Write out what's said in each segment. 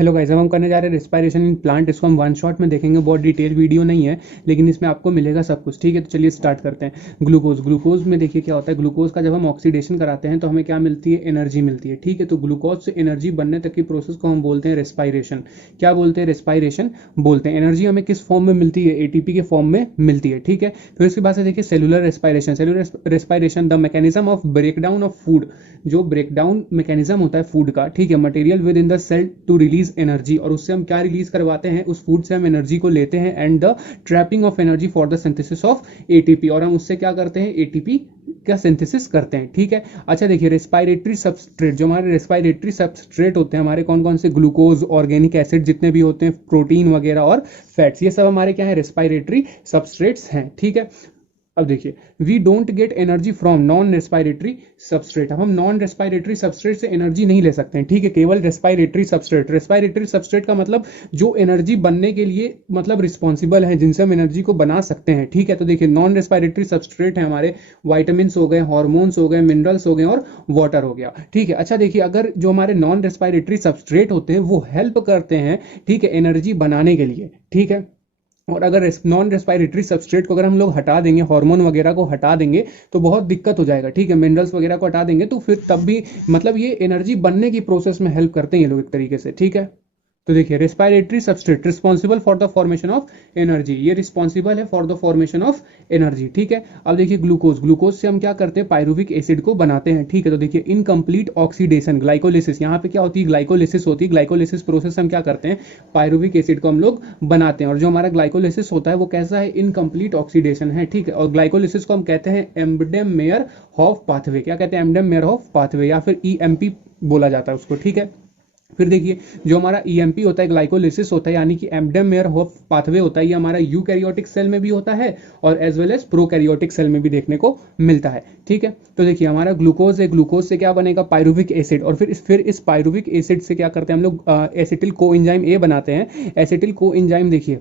Hello guys, अब हम करने जा रहे हैं रेस्पिरेशन इन प्लांट। इसको हम वन शॉट में देखेंगे, बहुत डिटेल वीडियो नहीं है, लेकिन इसमें आपको मिलेगा सब कुछ। ठीक है, तो चलिए स्टार्ट करते हैं। ग्लूकोज में देखिए क्या होता है। ग्लूकोज का जब हम ऑक्सीडेशन कराते हैं तो हमें क्या मिलती है, एनर्जी मिलती है। ठीक है, तो ग्लूकोज से एनर्जी बनने तक की प्रोसेस को हम बोलते हैं रेस्पिरेशन। क्या बोलते हैं, रेस्पिरेशन बोलते हैं। एनर्जी हमें किस फॉर्म में मिलती है, एटीपी के फॉर्म में मिलती है। ठीक है, फिर उसके बाद से देखिए cellular respiration. Cellular respiration the mechanism of breakdown of food, जो ब्रेकडाउन मैकेनिज्म होता है फूड का, ठीक है, material within the cell to release energy. और उससे हम क्या रिलीज करवाते हैं, उस फूड से हम एनर्जी को लेते हैं, and the trapping of energy for the synthesis of ATP. और हम उससे क्या करते हैं, एटीपी का सिंथेसिस करते हैं। ठीक है, अच्छा देखिए रेस्पिरेटरी सबस्ट्रेट, जो हमारे रेस्पिरेटरी सबस्ट्रेट होते हैं हमारे कौन कौन से, ग्लूकोज, ऑर्गेनिक एसिड जितने भी होते हैं, प्रोटीन वगैरह और फैट्स, ये सब हमारे क्या है, रेस्पिरेटरी सबस्ट्रेट्स हैं। ठीक है, अब देखिए we don't get energy from non respiratory substrate. अब हम नॉन रेस्पिरेटरी सबस्ट्रेट से एनर्जी नहीं ले सकते हैं। ठीक है, केवल रेस्पिरेटरी सबस्ट्रेट। रेस्पिरेटरी सबस्ट्रेट का मतलब जो एनर्जी बनने के लिए मतलब रिस्पॉन्सिबल है, जिनसे हम एनर्जी को बना सकते हैं। ठीक है, तो देखिए नॉन रेस्पिरेटरी सबस्ट्रेट है हमारे, वाइटामिन हो गए, हार्मोन्स हो गए, मिनरल्स हो गए और वाटर हो गया। ठीक है, अच्छा देखिए अगर जो हमारे नॉन रेस्पिरेटरी सबस्ट्रेट होते हैं वो हेल्प करते हैं, ठीक है, एनर्जी बनाने के लिए। ठीक है, और अगर नॉन रेस्पिरेटरी सबस्ट्रेट को अगर हम लोग हटा देंगे, हार्मोन वगैरह को हटा देंगे तो बहुत दिक्कत हो जाएगा। ठीक है, मिनरल्स वगैरह को हटा देंगे तो फिर तब भी मतलब ये एनर्जी बनने की प्रोसेस में हेल्प करते हैं ये लोग एक तरीके से। ठीक है, तो देखिए respiratory substrate responsible for the formation of energy, ये रिस्पॉन्सिबल है for the formation of energy. ठीक है, अब देखिए ग्लूकोज से हम क्या करते हैं, पायरुविक एसिड को बनाते हैं। ठीक है, तो देखिए इनकम्प्लीट ऑक्सीडेशन, ग्लाइकोलिसिस, यहाँ पे क्या होती है, ग्लाइकोलिसिस होती है। ग्लाइकोलिसिस प्रोसेस हम क्या करते हैं, पायरुविक एसिड को हम लोग बनाते हैं। और जो हमारा ग्लाइकोलिसिस होता है वो कैसा है, इनकम्प्लीट ऑक्सीडेशन है। ठीक है, और ग्लाइकोलिसिस को हम कहते हैं एम्बडेमेयर हॉफ पाथवे। क्या कहते हैं, एम्बडेमेयर हॉफ पाथवे, या फिर ईएमपी बोला जाता है उसको। ठीक है, फिर देखिए जो हमारा ईएमपी होता है, ग्लाइकोलिसिस होता है, यानी कि एम्बडेमेयर हॉफ पाथवे होता है, ये हमारा यूकैरियोटिक सेल में भी होता है और as well as prokaryotic cell में भी देखने को मिलता है। ठीक है, तो देखिए हमारा ग्लूकोज है, ग्लूकोज से क्या बनेगा, पायरुविक एसिड, और फिर इस पायरुविक एसिड से क्या करते हैं हम लोग, एसिटिल कोएंजाइम ए बनाते हैं। एसिटिल कोएंजाइम देखिए,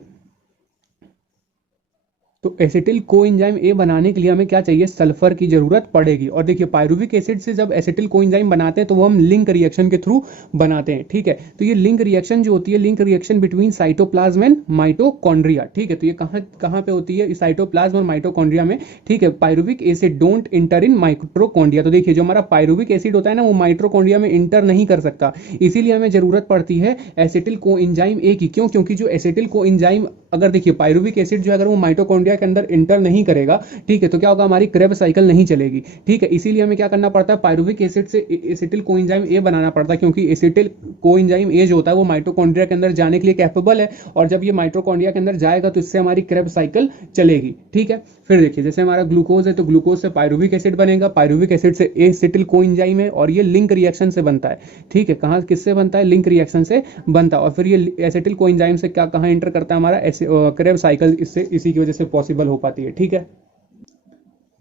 तो एसिटिल कोएंजाइम ए बनाने के लिए हमें क्या चाहिए, सल्फर की जरूरत पड़ेगी। और देखिए पायरुविक एसिड से जब एसिटिल कोएंजाइम बनाते हैं तो वो हम लिंक रिएक्शन के थ्रू बनाते हैं। ठीक है, तो ये लिंक रिएक्शन जो होती है, link reaction between cytoplasm and mitochondria. ठीक है, तो ये कहाँ कहाँ पे होती है, साइटोप्लाज्म और माइटोकॉन्ड्रिया में। ठीक है, pyruvic acid don't inter in mitochondria. तो देखिए जो हमारा पायरुविक एसिड होता है ना, वो माइटोकॉन्ड्रिया में इंटर नहीं कर सकता, इसीलिए हमें जरूरत पड़ती है एसिटिल कोएंजाइम ए की। क्यों, क्योंकि जो एसिटिल कोएंजाइम, अगर देखिए पायरुविक एसिड जो अगर वो माइटोकॉन्ड्रिया के अंदर इंटर नहीं करेगा, ठीक है, तो क्या होगा, हमारी क्रेब साइकिल नहीं चलेगी। ठीक है, इसीलिए हमें क्या करना पड़ता है, पायरुविक एसिड से एसिटिल कोएंजाइम ए बनाना पड़ता है, क्योंकि एसिटिल कोएंजाइम ए जो होता है वो माइटोकॉन्ड्रिया के अंदर जाने के लिए कैपेबल है, और जब ये माइटोकॉन्ड्रिया के अंदर जाएगा तो इससे हमारी क्रेब साइकिल चलेगी। ठीक है, फिर देखिए जैसे हमारा ग्लूकोज है तो ग्लूकोज से पायरुविक एसिड बनेगा, पायरुविक एसिड से एसिटिल कोएंजाइम है, और ये लिंक रिएक्शन से बनता है। ठीक है, कहाँ किससे बनता है, लिंक रिएक्शन से बनता है, और फिर ये एसिटिल कोएंजाइम से क्या कहाँ इंटर करता है, हमारा क्रेब साइकिल इससे इसी की वजह से पॉसिबल हो पाती है। ठीक है,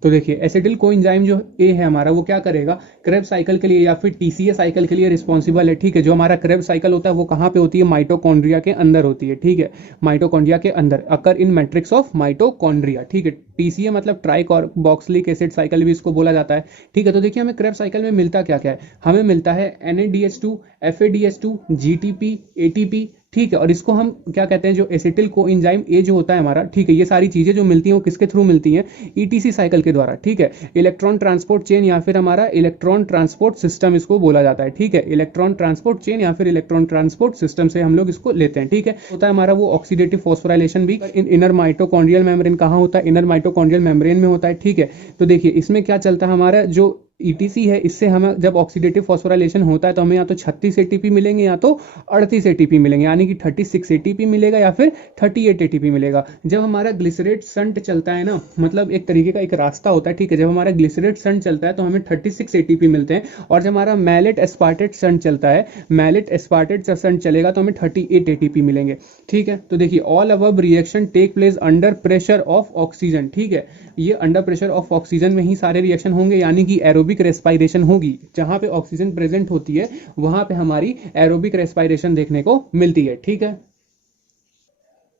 तो देखिए एसिटिल कोएंजाइम जो ए है हमारा, वो क्या करेगा, क्रेब साइकिल के लिए या फिर टीसीए साइकिल के लिए रिस्पॉन्सिबल है। ठीक है, जो हमारा क्रेब साइकिल होता है वो कहाँ पे होती है, माइटोकॉन्ड्रिया के अंदर होती है। ठीक है, माइटोकॉन्ड्रिया के अंदर, अकर इन मैट्रिक्स ऑफ माइटोकॉन्ड्रिया। ठीक है, टीसीए मतलब ट्राइकार्बोक्सिलिक एसिड साइकिल भी इसको बोला जाता है। ठीक है, तो देखिए हमें क्रेब साइकिल में मिलता क्या क्या है, हमें मिलता है NADH2, FADH2, GTP, ATP। ठीक है, और इसको हम क्या कहते हैं, जो एसिटिल कोएंजाइम ए जो होता है हमारा, ठीक है, ये सारी चीजें जो मिलती हैं वो किसके थ्रू मिलती हैं, ईटीसी साइकिल के द्वारा। ठीक है, इलेक्ट्रॉन ट्रांसपोर्ट चेन या फिर हमारा इलेक्ट्रॉन ट्रांसपोर्ट सिस्टम इसको बोला जाता है। ठीक है, इलेक्ट्रॉन ट्रांसपोर्ट चेन या फिर इलेक्ट्रॉन ट्रांसपोर्ट सिस्टम से हम लोग इसको लेते हैं। ठीक है, होता है हमारा वो ऑक्सीडेटिव फॉस्फोराइलेशन भी इनर माइटोकॉन्ड्रियल मेम्ब्रेन, कहाँ होता है, इनर माइटोकॉन्ड्रियल मेम्ब्रेन में होता है। ठीक है, तो देखिए इसमें क्या चलता है, हमारा जो ईटीसी है, इससे हमें जब ऑक्सीडेटिव फॉस्फोराइलेशन होता है तो हमें या तो 36 एटीपी मिलेंगे या तो 38 एटीपी मिलेंगे, यानी कि 36 एटीपी मिलेगा या फिर 38 एटीपी मिलेगा। जब हमारा ग्लिसरेट शंट चलता है ना, मतलब एक तरीके का एक रास्ता होता है। ठीक है, जब हमारा ग्लिसरेट शंट चलता है तो हमें 36 एटीपी मिलते हैं, और जब हमारा मैलेट एस्पार्टेट शंट चलता है, मैलेट एस्पार्टेट शंट चलेगा तो हमें 38 एटीपी मिलेंगे। ठीक है, तो देखिए all above reaction take place under pressure of oxygen. ठीक है, ये अंडर प्रेशर ऑफ ऑक्सीजन में ही सारे रिएक्शन होंगे, यानी कि एरोबिक रेस्पिरेशन होगी। जहां पे ऑक्सीजन प्रेजेंट होती है वहां पे हमारी एरोबिक रेस्पिरेशन देखने को मिलती है। ठीक है,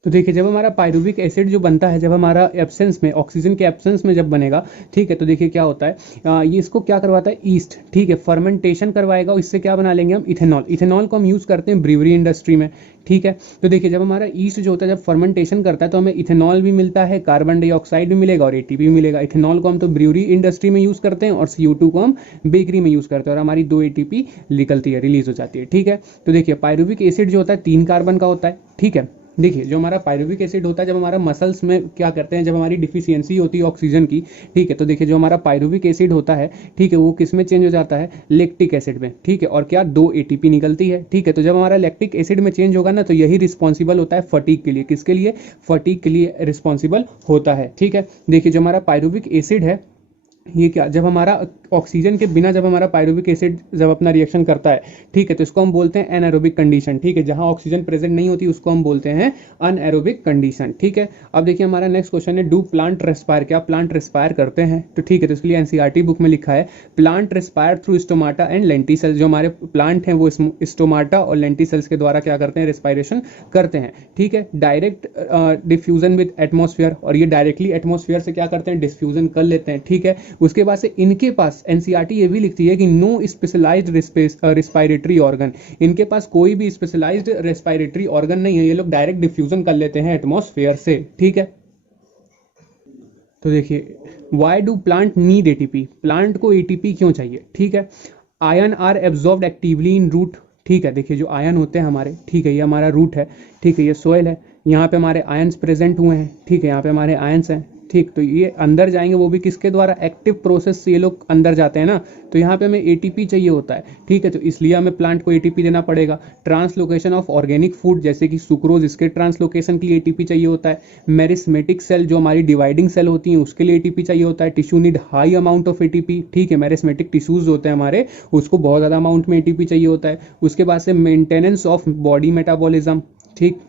तो देखिए जब हमारा पायरुविक एसिड जो बनता है, जब हमारा एब्सेंस में, ऑक्सीजन के एब्सेंस में जब बनेगा, ठीक है, तो देखिए क्या होता है, ये इसको क्या करवाता है, ईस्ट, ठीक है, फर्मेंटेशन करवाएगा और इससे क्या बना लेंगे हम, इथेनॉल। इथेनॉल को हम यूज करते हैं ब्रीवरी इंडस्ट्री में, ठीक है। तो देखिए जब हमारा ईस्ट जो होता है जब फर्मेंटेशन करता है तो हमें इथेनॉल भी मिलता है, कार्बन डाइऑक्साइड भी मिलेगा और एटीपी भी मिलेगा। इथेनॉल को हम तो ब्रीवरी इंडस्ट्री में यूज करते हैं और CO2 को हम बेकरी में यूज करते हैं और हमारी 2 एटीपी निकलती है, रिलीज हो जाती है, ठीक है। तो देखिए पायरुविक एसिड जो होता है 3 कार्बन का होता है, ठीक है। देखिए जो हमारा पायरुविक एसिड होता है जब हमारा मसल्स में क्या करते हैं, जब हमारी डिफिशियंसी होती है ऑक्सीजन की, ठीक है, तो देखिए जो हमारा पायरुविक एसिड होता है, ठीक है, वो किस में चेंज हो जाता है, लैक्टिक एसिड में, ठीक है, और क्या 2 एटीपी निकलती है, ठीक है। तो जब हमारा लैक्टिक एसिड में चेंज होगा ना तो यही रिस्पॉन्सिबल होता है फटीग के लिए, किसके लिए, फटीग के लिए रिस्पॉन्सिबल होता है, ठीक है। देखिए जो हमारा पायरुविक एसिड है ये क्या, जब हमारा ऑक्सीजन के बिना जब हमारा पायरुविक एसिड जब अपना रिएक्शन करता है, ठीक है, तो इसको हम बोलते हैं एनारोबिक कंडीशन, ठीक है। जहां ऑक्सीजन प्रेजेंट नहीं होती उसको हम बोलते हैं अनएरोबिक कंडीशन, ठीक है। अब देखिए हमारा नेक्स्ट क्वेश्चन है, डू प्लांट रेस्पायर, क्या प्लांट रेस्पायर करते हैं, तो ठीक है, तो इसके लिए एनसीईआरटी बुक में लिखा है plant respire through stomata and lenticels. जो हमारे प्लांट हैं वो स्टोमाटा और लेंटिसेल्स के द्वारा क्या करते हैं, रेस्पायरेशन करते हैं, ठीक है। डायरेक्ट डिफ्यूजन विद एटमॉस्फेयर, और ये डायरेक्टली एटमॉस्फेयर से क्या करते हैं, डिफ्यूजन कर लेते हैं, ठीक है। उसके बाद से इनके पास एनसीईआरटी ये भी लिखती है कि नो स्पेशलाइज्ड रेस्पिरेटरी ऑर्गन, इनके पास कोई भी स्पेशलाइज्ड रेस्पिरेटरी ऑर्गन नहीं है, ये लोग डायरेक्ट डिफ्यूजन कर लेते हैं एटमॉस्फेयर से, ठीक है। तो देखिए why do plant need ATP, plant को एटीपी क्यों चाहिए, ठीक है। Ion are absorbed actively in root, ठीक है। देखिए जो आयन होते हैं हमारे, ठीक है, ये हमारा रूट है, ठीक है, ये सोयल है, यहाँ पे हमारे आयंस प्रेजेंट हुए हैं, ठीक है, यहाँ पे हमारे आयंस हैं, ठीक। तो ये अंदर जाएंगे वो भी किसके द्वारा, एक्टिव प्रोसेस से ये लोग अंदर जाते हैं ना, तो यहाँ पे हमें एटीपी चाहिए होता है, ठीक है। तो इसलिए हमें प्लांट को एटीपी देना पड़ेगा। ट्रांसलोकेशन ऑफ ऑर्गेनिक फूड जैसे कि सुक्रोज, इसके ट्रांसलोकेशन के लिए एटीपी चाहिए होता है। मेरिस्मेटिक सेल जो हमारी डिवाइडिंग सेल होती है उसके लिए एटीपी चाहिए होता है। Tissue need high amount of ATP, ठीक है, मेरिस्मेटिक टिश्यूज होते हैं हमारे, उसको बहुत ज़्यादा अमाउंट में एटीपी चाहिए होता है। उसके बाद से मेंटेनेंस ऑफ बॉडी मेटाबॉलिज्म, ठीक।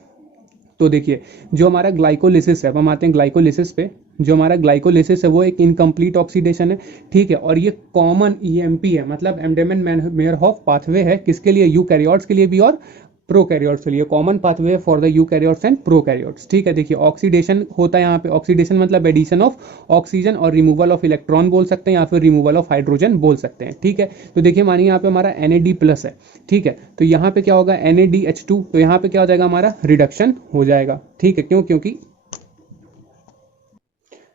तो देखिए जो हमारा ग्लाइकोलिसिस है, अब हम आते हैं ग्लाइकोलिसिस पे। जो हमारा ग्लाइकोलिसिस है वो एक इनकम्प्लीट ऑक्सीडेशन है, ठीक है, और ये कॉमन ईएमपी है, मतलब एंडेमन मेयरहॉफ पाथवे है, किसके लिए, यूकैरियोट्स के लिए भी और प्रोकैरियोट्स के लिए। Common pathway for the eukaryotes and prokaryotes, ठीक है। देखिए ऑक्सीडेशन होता है यहाँ पे, ऑक्सीडेशन मतलब एडिशन ऑफ ऑक्सीजन और रिमूवल ऑफ इलेक्ट्रॉन बोल सकते हैं या फिर रिमूवल ऑफ हाइड्रोजन बोल सकते हैं, ठीक है। तो देखिए मानिए यहाँ पे हमारा NAD+ है, ठीक है, तो यहाँ पे क्या होगा NADH2, तो यहाँ पे क्या हो जाएगा हमारा रिडक्शन हो जाएगा, ठीक है। क्यों, क्योंकि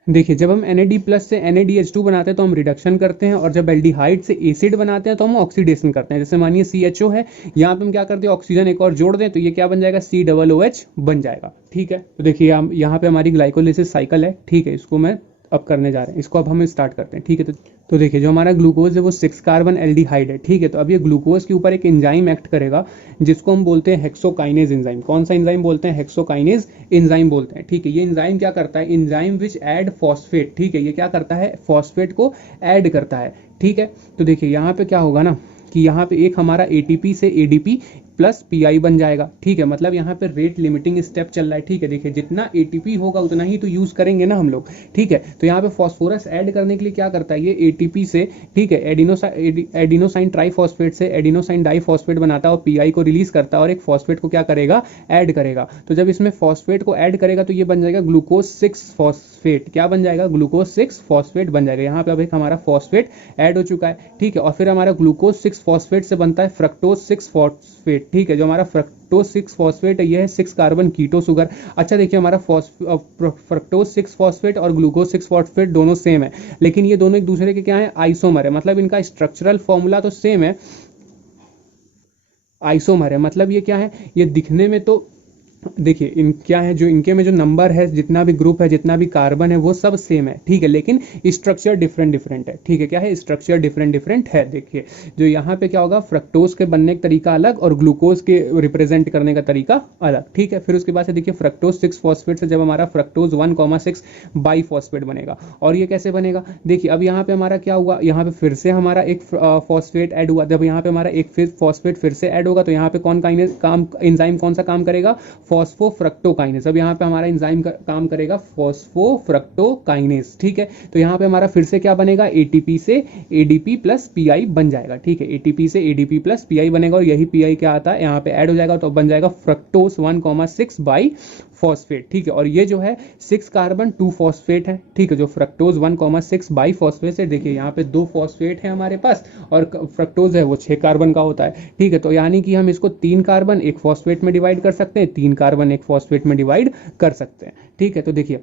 देखिए जब हम NAD+ से NADH2 बनाते हैं तो हम रिडक्शन करते हैं, और जब एल्डिहाइड से एसिड बनाते हैं तो हम ऑक्सीडेशन करते हैं। जैसे मानिए CHO है, यहाँ पे हम क्या करते हैं, ऑक्सीजन एक और जोड़ दें तो ये क्या बन जाएगा, COOH बन जाएगा, ठीक है। तो देखिए हम यहाँ पे हमारी ग्लाइकोलिसिस साइकिल है, ठीक है, इसको मैं अब करने जा रहे हैं, इसको अब हम स्टार्ट करते हैं, ठीक है। तो देखिए जो हमारा ग्लूकोज है वो 6 कार्बन एल्डिहाइड है, ठीक है। तो अब ये ग्लूकोज के ऊपर एक एंजाइम एक्ट करेगा जिसको हम बोलते हैं हेक्सोकाइनेज एंजाइम। कौन सा एंजाइम बोलते हैं, हेक्सोकाइनेज एंजाइम बोलते हैं, ठीक है। ये एंजाइम क्या करता है, एंजाइम विच ऐड फॉस्फेट, ठीक है, ये क्या करता है, फॉस्फेट को ऐड करता है, ठीक है। तो देखिए यहाँ पे क्या होगा ना कि यहाँ पे एक हमारा ATP से ADP प्लस PI बन जाएगा, ठीक है, मतलब यहाँ पे रेट लिमिटिंग स्टेप चल रहा है, ठीक है। देखिए जितना ATP होगा उतना ही तो यूज करेंगे ना हम लोग, ठीक है। तो यहाँ पे फॉस्फोरस ऐड करने के लिए क्या करता है, ये ATP से, ठीक है, एडिनोसाइन ट्राइफॉस्फेट से एडिनोसाइन डाइफॉस्फेट बनाता है और PI को रिलीज करता है और एक फॉस्फेट को क्या करेगा, ऐड करेगा। तो जब इसमें फॉस्फेट को ऐड करेगा तो ये बन जाएगा ग्लूकोज 6 फॉस्फेट, क्या बन जाएगा, ग्लूकोज 6 फॉस्फेट बन जाएगा। यहाँ पे अब एक हमारा फॉस्फेट ऐड हो चुका है, ठीक है, और फिर हमारा ग्लूकोज 6 फॉस्फेट से बनता है फ्रक्टोज 6 फॉस्फेट, ठीक है। जो हमारा फ्रक्टोज 6 फॉस्फेट है ये है 6 कार्बन कीटो शुगर। अच्छा देखिए हमारा फ्रक्टोज 6 फॉस्फेट और ग्लूकोज 6 फॉस्फेट दोनों सेम है, लेकिन ये दोनों एक दूसरे के क्या है, आइसोमर है, मतलब इनका स्ट्रक्चरल फॉर्मूला तो सेम है, आइसोमर है, मतलब ये क्या है, ये दिखने में तो देखिए इन क्या है, जो इनके में जो नंबर है, जितना भी ग्रुप है, जितना भी कार्बन है वो सब सेम है, ठीक है, लेकिन स्ट्रक्चर डिफरेंट डिफरेंट है, ठीक है। क्या है, स्ट्रक्चर डिफरेंट डिफरेंट है। देखिए जो यहाँ पे क्या होगा, फ्रक्टोज के बनने का तरीका अलग और ग्लूकोज के रिप्रेजेंट करने का तरीका अलग, ठीक है। फिर उसके बाद से देखिए फ्रक्टोज 6 फॉस्फेट से जब हमारा फ्रक्टोज 1,6 बाईफॉस्फेट बनेगा, और ये कैसे बनेगा, देखिए अब यहाँ पे हमारा क्या हुआ, यहाँ पे फिर से हमारा एक फॉस्फेट ऐड हुआ, जब यहाँ पे हमारा एक फॉस्फेट फिर से ऐड होगा तो यहाँ पे कौन का काम एंजाइम कौन सा काम करेगा, फॉस्फोफ्रक्टोकाइनेस। अब यहाँ पे हमारा एंजाइम काम करेगा फॉस्फोफ्रक्टोकाइनेस, ठीक है। तो यहाँ पे हमारा फिर से क्या बनेगा, एटीपी से एडीपी प्लस पीआई बन जाएगा, ठीक है। एटीपी से एडीपी प्लस पीआई बनेगा और यही पीआई क्या आता है यहाँ पे ऐड हो जाएगा, तो बन जाएगा फ्रक्टोज 1,6 बाई फॉस्फेट, ठीक है। और ये जो है 6 कार्बन 2 फॉस्फेट है, ठीक है। जो फ्रक्टोज 1,6 बाई फॉस्फेट है, देखिए यहाँ पे 2 फॉस्फेट है हमारे पास और फ्रक्टोज है वो 6 कार्बन का होता है, ठीक है। तो यानी कि हम इसको 3 कार्बन एक फॉस्फेट में डिवाइड कर सकते हैं, 3 कार्बन एक फॉस्फेट में डिवाइड कर सकते हैं, ठीक है। तो देखिए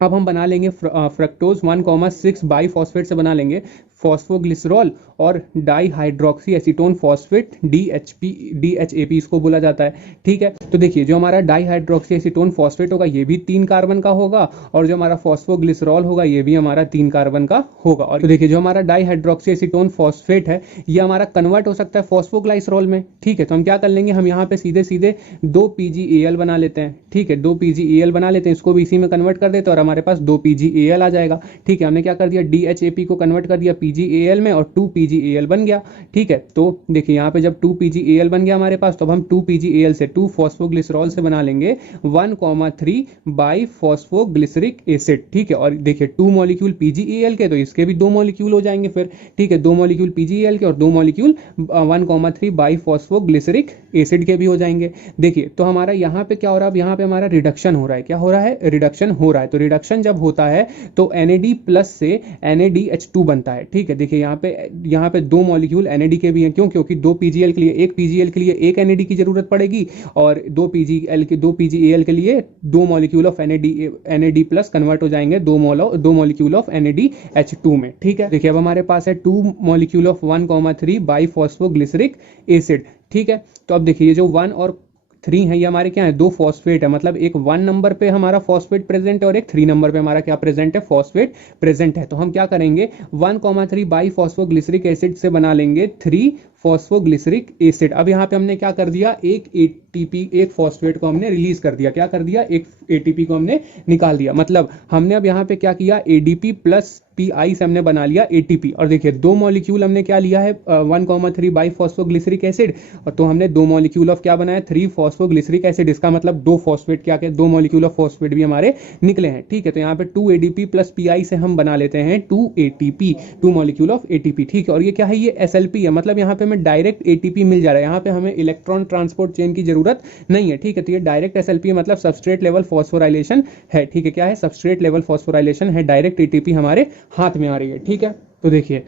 अब हम बना लेंगे फ्रक्टोज 1,6 बाई फॉस्फेट से बना लेंगे फॉस्फोग्लिसरॉल और डाईहाइड्रोक्सी एसीटोन फॉस्फेट, DHAP इसको बोला जाता है, ठीक है। तो देखिए जो हमारा डाईहाइड्रोक्सी एसीटोन फॉस्फेट होगा ये भी 3 कार्बन का होगा और जो हमारा फॉस्फोग्लिसरॉल होगा ये भी हमारा 3 कार्बन का होगा। और तो देखिए जो हमारा डाईहाइड्रोक्सी एसीटोन फॉस्फेट है ये हमारा कन्वर्ट हो सकता है फॉस्फोग्लाइसरॉल में, ठीक है। तो हम क्या कर लेंगे, हम यहाँ पे सीधे सीधे 2 PgAl बना लेते हैं, ठीक है। 2 PgAl बना लेते हैं, इसको भी इसी में कन्वर्ट कर देते हैं और हमारे पास 2 PgAl आ जाएगा, ठीक है। हमने क्या कर दिया, DHAP को कन्वर्ट कर दिया PgAl में और 2 PgAl बन गया, ठीक है। तो देखिए यहाँ पे जब 2 PgAl बन गया हमारे पास, तो अब हम 2 PgAl से 2 फॉस्फोग्लिसरॉल से बना लेंगे 1,3 बाई फॉस्फोग्लिसरिक एसिड, ठीक है। और देखिए 2 मॉलिक्यूल PgAl के, तो इसके भी 2 मॉलिक्यूल हो जाएंगे फिर, ठीक है। 2 मॉलिक्यूल PgAl के और 2 मॉलिक्यूल 1,3 बाई फॉस्फोग्लिसरिक एसिड के भी हो जाएंगे। देखिए तो हमारा यहाँ पे क्या हो रहा है, अब यहाँ पे हमारा रिडक्शन हो रहा है, क्या हो रहा है, रिडक्शन हो रहा है। तो रिडक्शन जब होता है तो NAD प्लस से NADH2 बनता है, ठीक है। देखिए यहाँ पे 2 मॉलिक्यूल NAD के भी हैं, क्यों, क्योंकि 2 PgL के लिए एक PgL के लिए एक NAD की जरूरत पड़ेगी और 2 PgAl के लिए 2 molecule of NAD plus convert हो जाएंगे 2 मॉलिक्यूल ऑफ NADH2 में, ठीक है। देखिए अब हमारे पास है 2 molecule of 1,3 by phosphoglyceric acid, ठीक है। तो अब देखिए जो 1 और 3 है ये हमारे क्या है, 2 फॉस्फेट है, मतलब एक 1 नंबर पे हमारा फॉस्फेट प्रेजेंट है और एक 3 नंबर पे हमारा क्या प्रेजेंट है, फॉस्फेट प्रेजेंट है। तो हम क्या करेंगे 1,3 बाई फॉस्फोग्लिसरिक एसिड से बना लेंगे 3 फॉस्फोग्लिसरिक एसिड। अब यहाँ पे हमने क्या कर दिया, एक ATP, एक फॉस्फेट को हमने रिलीज कर दिया, क्या कर दिया, एक ATP को हमने निकाल दिया। मतलब हमने अब यहाँ पे क्या किया, ADP प्लस PI से हमने बना लिया ATP। और देखिए 2 मॉलिक्यूल हमने क्या लिया है 1,3 बाई फॉस्फोग्लिसरिक एसिड, और तो हमने 2 मॉलिक्यूल ऑफ क्या बनाया, 3 फॉस्फोग्लिसरिक एसिड। इसका मतलब 2 फॉस्फेट क्या, 2 मॉलिक्यूल ऑफ फॉस्फेट भी हमारे निकले हैं, ठीक है। तो यहाँ पे 2 ADP प्लस PI से हम बना लेते हैं 2 ATP, 2 मॉलिक्यूल ऑफ ATP, ठीक है। और ये क्या है, ये SLP है, मतलब यहाँ पे हमें डायरेक्ट ATP मिल जा रहा है, यहाँ पे हमें इलेक्ट्रॉन ट्रांसपोर्ट चेन की जरूरत नहीं है, ठीक है। तो ये डायरेक्ट SLP है, मतलब सबस्ट्रेट लेवल फॉस्फोराइलेशन है, ठीक है। क्या है, सबस्ट्रेट लेवल फॉस्फोराइलेशन है, डायरेक्ट ATP हमारे हाथ में आ रही है, ठीक है। तो देखिए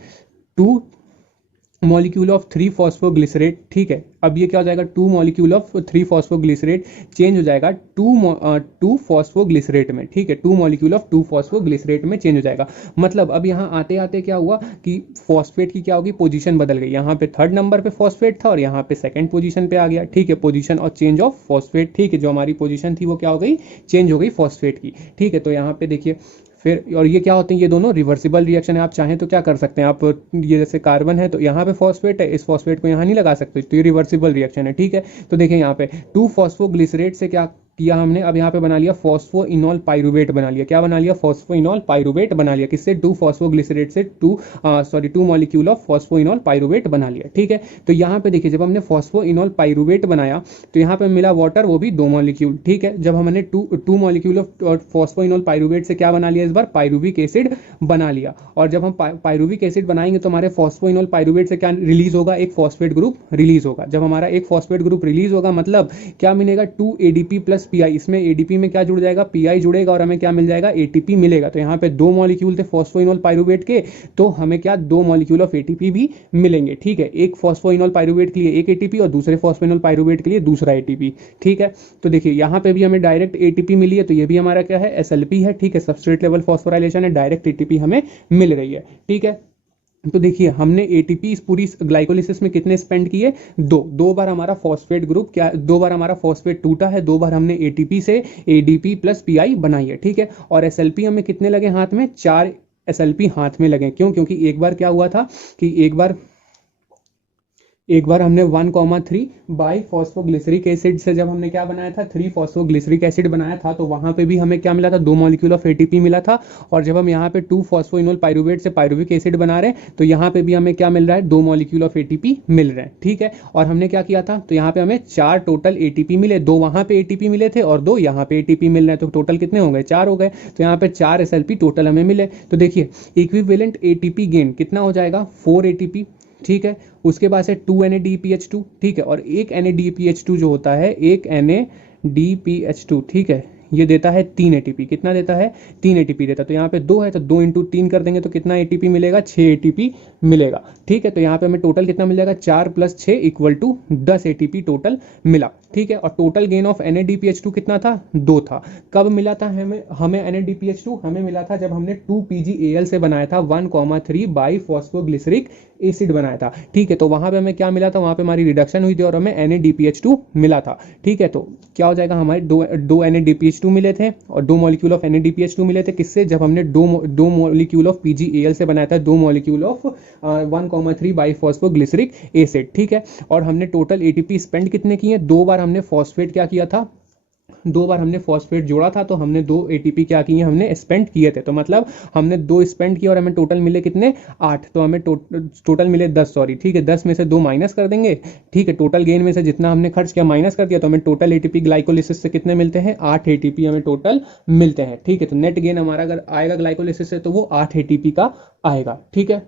2 मॉलिक्यूल ऑफ 3 फॉस्फोग्लिसरेट, ठीक है। अब ये क्या हो जाएगा, 2 मॉलिक्यूल ऑफ 3 फॉस्फोग्लिसरेट चेंज हो जाएगा 2 फॉस्फोग्लिसरेट में, ठीक है। 2 मॉलिक्यूल ऑफ 2 फॉस्फोग्लिसरेट में चेंज हो जाएगा। मतलब अब यहाँ आते आते क्या हुआ कि फॉस्फेट की क्या होगी, पोजीशन बदल गई। यहाँ पे 3rd नंबर पे फॉस्फेट था और यहाँ पे 2nd पोजीशन पे आ गया, ठीक है। पोजीशन और चेंज ऑफ फॉस्फेट, ठीक है। जो हमारी पोजीशन थी वो क्या हो गई, चेंज हो गई फॉस्फेट की, ठीक है। तो यहाँ पे देखिए फिर, और ये क्या होते हैं, ये दोनों रिवर्सिबल रिएक्शन है। आप चाहें तो क्या कर सकते हैं, आप ये जैसे कार्बन है तो यहाँ पे फॉस्फेट है, इस फॉस्फेट को यहाँ नहीं लगा सकते, तो ये रिवर्सिबल रिएक्शन है, ठीक है। तो देखिए यहाँ पे 2 फॉस्फोग्लिसरेट से क्या किया हमने, अब यहाँ पे बना लिया फॉस्फोइनॉल पाइरुवेट बना लिया, क्या बना लिया, फॉस्फोइनॉल पाइरुवेट बना लिया, किससे, 2 फॉस्फोग्लिसरेट से 2 मॉलिक्यूल ऑफ फॉस्फोइनॉल पाइरुवेट बना लिया, ठीक है। तो यहाँ पे देखिए जब हमने फॉस्फोइनॉल पाइरुवेट बनाया तो यहाँ पे मिला वाटर, वो भी 2 मॉलिक्यूल, ठीक है। जब हमने 2 मॉलिक्यूल ऑफ फॉस्फोइनॉल पाइरुवेट से क्या बना लिया, इस बार पाइरुविक एसिड बना लिया। और जब हम पाइरुविक एसिड बनाएंगे तो हमारे फॉस्फोइनॉल पाइरुवेट से क्या रिलीज होगा, एक फॉस्फेट ग्रुप रिलीज होगा। जब हमारा एक फॉस्फेट ग्रुप रिलीज होगा मतलब क्या मिलेगा, 2 ADP प्लस PI, इसमें ADP में क्या जुड़ जाएगा, PI जुड़ेगा और हमें क्या मिल जाएगा, ATP मिलेगा। तो यहाँ पे 2 मॉलिक्यूल थे फॉस्फोइनॉल पाइरुवेट के, तो हमें क्या 2 मॉलिक्यूल ऑफ ATP भी मिलेंगे, ठीक है। एक फॉस्फोइनॉल पाइरुवेट के लिए एक ATP और दूसरे फॉस्फोइनॉल पाइरुवेट के लिए दूसरा ATP, ठीक है। तो देखिए यहाँ पे भी हमें डायरेक्ट ATP मिली है, तो ये भी हमारा क्या है, SLP है, ठीक है। सबस्ट्रेट लेवल फॉस्फोराइलेशन है, डायरेक्ट ATP हमें मिल रही है, ठीक है। तो देखिए हमने ATP इस पूरी ग्लाइकोलिसिस में कितने स्पेंड किए, 2 बार हमारा फॉस्फेट ग्रुप क्या, 2 बार हमारा फॉस्फेट टूटा है, 2 बार हमने ATP से ADP प्लस PI बनाई है, ठीक है। और SLP हमें कितने लगे हाथ में, 4 SLP हाथ में लगे, क्यों, क्योंकि एक बार क्या हुआ था कि एक बार एक बार हमने 1,3 बाई फॉस्फोग्लिसरिक एसिड से जब हमने क्या बनाया था 3 फॉस्फोग्लिसरिक एसिड बनाया था, तो वहां पे भी हमें क्या मिला था 2 मॉलिक्यूल ऑफ एटीपी मिला था। और जब हम यहाँ पे 2 फॉस्फोइनोल पाइरुवेट से पाइरुविक एसिड बना रहे हैं, तो यहाँ पे भी हमें क्या मिल रहा है 2 मॉलिक्यूल ऑफ एटीपी मिल रहे हैं। ठीक है, और हमने क्या किया था, तो यहाँ पे हमें 4 टोटल एटीपी मिले, 2 वहां पे एटीपी मिले थे और 2 यहाँ पे एटीपी मिल रहे हैं, तो टोटल कितने हो गए 4 हो गए। तो यहाँ पे 4 एसएलपी टोटल हमें मिले। तो देखिए इक्विवेलेंट एटीपी गेन कितना हो जाएगा 4 एटीपी। ठीक है, उसके बाद से 2 NADPH2। ठीक है, और एक NADPH2 जो होता है, एक NADPH2, ठीक है, ये देता है 3 एटीपी। कितना देता है 3 एटीपी देता है। तो यहाँ पे 2 है तो 2 इंटू 3 कर देंगे तो कितना एटीपी मिलेगा 6 एटीपी मिलेगा। ठीक है, तो यहाँ पे हमें टोटल कितना मिल जाएगा 4 + 6 = 10 एटीपी टोटल मिला। ठीक है, और टोटल गेन ऑफ NADPH2 कितना था 2 था। कब मिला था हमें NADPH2 हमें मिला था जब हमने 2PgAl से बनाया था 1,3 बाई फॉस्फोग्लिसरिक एसिड बनाया था। ठीक है, तो वहां पे हमें क्या मिला था, वहां पे हमारी रिडक्शन हुई थी और हमें NADPH2 मिला था। ठीक है, तो क्या हो जाएगा हमारे दो NADPH2 मिले थे और 2 मॉलिक्यूल ऑफ NADPH2 मिले थे। किससे, जब हमने दो मॉलिक्यूल ऑफ PgAl से बनाया था 2 molecule of 1,3 by phosphoglyceric acid. ठीक है, और हमने टोटल एटीपी स्पेंड कितने किए, 2 बार हमने फॉस्फेट क्या किया था, 2 बार हमने फॉस्फेट जोड़ा था, तो हमने 2 एटीपी क्या किए हमने स्पेंड किए थे। तो मतलब हमने 2 स्पेंड किए और हमें टोटल मिले कितने 8, तो हमें टोटल मिले 10, सॉरी। ठीक है, 10 में से 2 माइनस कर देंगे। ठीक है, टोटल गेन में से जितना हमने खर्च किया माइनस कर दिया, तो हमें टोटल एटीपी ग्लाइकोलिसिस से कितने मिलते हैं 8 एटीपी हमें टोटल मिलते हैं। ठीक है, तो नेट गेन हमारा अगर आएगा ग्लाइकोलिसिस से तो वो 8 एटीपी का आएगा। ठीक है,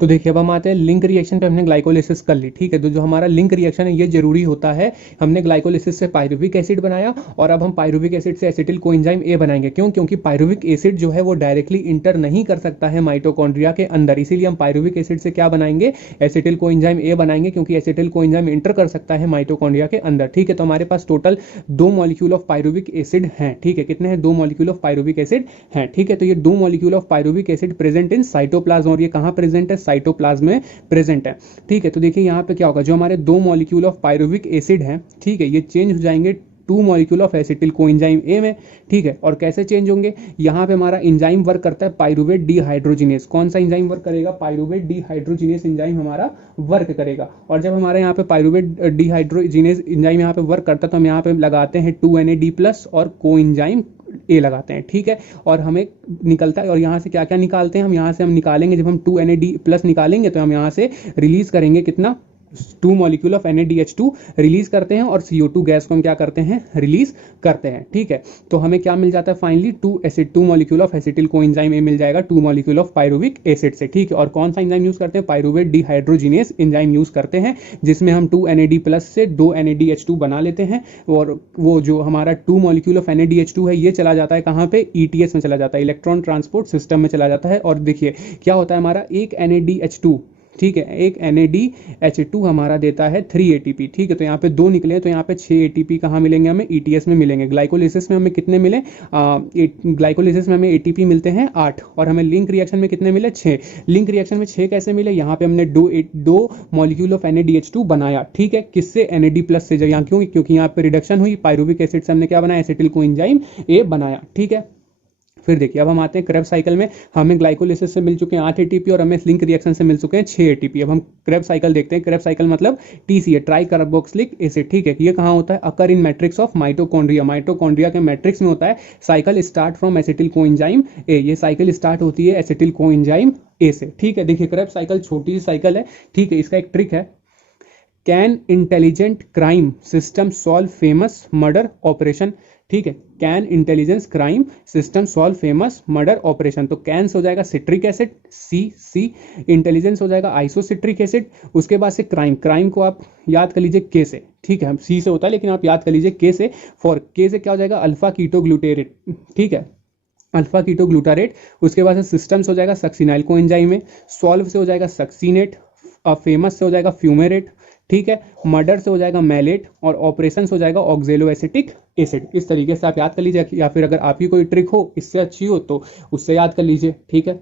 तो देखिए अब हम आते हैं लिंक रिएक्शन पे। हमने ग्लाइकोलिसिस कर ली। ठीक है, तो जो हमारा लिंक रिएक्शन है ये जरूरी होता है। हमने ग्लाइकोलिसिस से पाइरुविक एसिड बनाया और अब हम पाइरुविक एसिड से एसिटिल कोएंजाइम ए बनाएंगे। क्यों, क्योंकि पाइरुविक एसिड जो है वो डायरेक्टली इंटर नहीं कर सकता है माइटोकॉन्ड्रिया के अंदर, इसीलिए हम पाइरुविक एसिड से क्या बनाएंगे एसिटिल कोएंजाइम ए बनाएंगे, क्योंकि एसिटिल कोएंजाइम इंटर कर सकता है माइटोकॉन्ड्रिया के अंदर। ठीक है, तो हमारे पास total 2 molecule of pyruvic acid हैं। ठीक है, कितने हैं 2 मॉलिक्यूल ऑफ पाइरुविक एसिड हैं। ठीक है, तो ये 2 molecule of pyruvic acid present in cytoplasm, और ये कहां प्रेजेंट है साइटोप्लाज्म में प्रेजेंट है। ठीक है, तो देखिए यहां पे क्या होगा, जो हमारे 2 मॉलिक्यूल ऑफ पाइरुविक एसिड हैं, ठीक है, ये चेंज हो जाएंगे 2 मॉलिक्यूल ऑफ एसिटिल कोएंजाइम ए में। ठीक है, और कैसे चेंज होंगे, यहां पे हमारा एंजाइम वर्क करता है पाइरुवेट डिहाइड्रोजिनेज। कौन सा एंजाइम वर्क करेगा, पाइरुवेट डिहाइड्रोजिनेज एंजाइम हमारा वर्क करेगा। और जब हमारे यहाँ पे पाइरुवेट डिहाइड्रोजिनेज एंजाइम यहाँ पे वर्क करता है, तो हम यहाँ पे लगाते हैं 2NAD+ और कोएंजाइम ए लगाते हैं। ठीक है, और हमें निकलता है, और यहाँ से क्या क्या निकालते हैं हम, यहाँ से हम निकालेंगे, जब हम 2NAD+ निकालेंगे तो हम यहाँ से रिलीज करेंगे कितना 2 मॉलिक्यूल ऑफ NADH2 रिलीज करते हैं और CO2 गैस को हम क्या करते हैं रिलीज करते हैं। ठीक है, तो हमें क्या मिल जाता है finally 2 molecule of acetyl coenzyme A मिल जाएगा 2 मॉलिक्यूल ऑफ पाइरुविक एसिड से। ठीक है, और कौन सा एंजाइम यूज करते हैं, पाइरुवेट डिहाइड्रोजिनेज एंजाइम यूज करते हैं, जिसमें हम 2NAD+ से 2 NADH2 बना लेते हैं, और वो जो हमारा 2 मॉलिक्यूल ऑफ NADH2 है ये चला जाता है कहाँ पे ETS में चला जाता है, इलेक्ट्रॉन ट्रांसपोर्ट सिस्टम में चला जाता है। और देखिए क्या होता है हमारा एक NADH2, ठीक है, एक NADH2 हमारा देता है 3 एटीपी। ठीक है, तो यहाँ पे 2 निकले, तो यहाँ पे 6 एटीपी कहाँ मिलेंगे हमें ETS में मिलेंगे। ग्लाइकोलिसिस में हमें कितने मिले, ग्लाइकोलिसिस में हमें एटीपी मिलते हैं 8, और हमें लिंक रिएक्शन में कितने मिले 6। लिंक रिएक्शन में 6 कैसे मिले, यहाँ पे हमने 2 मॉलिक्यूल ऑफ NADH2 बनाया। ठीक है, किससे NAD+ से, यहाँ क्यों, क्योंकि यहाँ पे रिडक्शन हुई, पाइरुविक एसिड से हमने क्या बनाया एसिटिल कोएंजाइम ए बनाया। ठीक है, फिर देखिए अब हम आते हैं क्रेब्स साइकिल में। हमें ग्लाइकोलिसिस से मिल चुके हैं 8 एटीपी और हमें लिंक रिएक्शन से मिल चुके हैं 6 एटीपी। अब हम क्रेब्स साइकिल देखते हैं। क्रेब्स साइकिल मतलब TCA, ट्राई कार्बोक्सिलिक एसिड। ठीक है, ये कहाँ होता है, अकर इन मैट्रिक्स ऑफ माइटोकॉन्ड्रिया, माइटोकॉन्ड्रिया के मैट्रिक्स में होता है। Cycle start from acetyl coenzyme ए, ये साइकिल स्टार्ट होती है एसिटिल कोएंजाइम ए से। ठीक है, देखिए क्रेब्स साइकिल छोटी सी साइकिल है। ठीक है, इसका एक ट्रिक है, can intelligent crime system solve famous murder operation. ठीक है, can intelligence crime system solve famous murder operation. तो कैन से हो जाएगा सिट्रिक एसिड सी, इंटेलिजेंस हो जाएगा आइसोसिट्रिक एसिड, उसके बाद से क्राइम को आप याद कर लीजिए के से। ठीक है, हम सी से होता है लेकिन आप याद कर लीजिए के से। फॉर के से क्या हो जाएगा अल्फा कीटोग्लूटेरेट। ठीक है, अल्फा कीटोग्लूटारेट। उसके बाद से सिस्टम से हो जाएगा सक्सिनाइल कोएंजाइम में, सॉल्व से हो जाएगा सक्सीनेट, फेमस से हो जाएगा फ्यूमेरेट। ठीक है, मर्डर से हो जाएगा मैलेट, और ऑपरेशन से हो जाएगा ऑक्जेलो एसिटिक एसिड। इस तरीके से आप याद कर लीजिए, या फिर अगर आपकी कोई ट्रिक हो इससे अच्छी हो तो उससे याद कर लीजिए। ठीक है,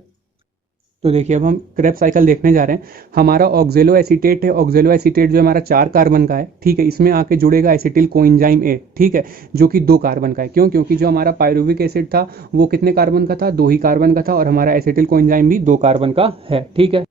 तो देखिए अब हम क्रेब्स साइकिल देखने जा रहे हैं। हमारा ऑक्जेलो एसीटेट है, ऑक्जेलो एसीटेट जो हमारा 4 कार्बन का है। ठीक है, इसमें आके जुड़ेगा एसिटिल कोएंजाइम ए। ठीक है, जो कि 2 कार्बन का है। क्यों, क्योंकि जो हमारा पाइरुविक एसिड था वो कितने कार्बन का था, 2 ही कार्बन का था, और हमारा एसिटिल कोएंजाइम भी 2 कार्बन का है। ठीक है,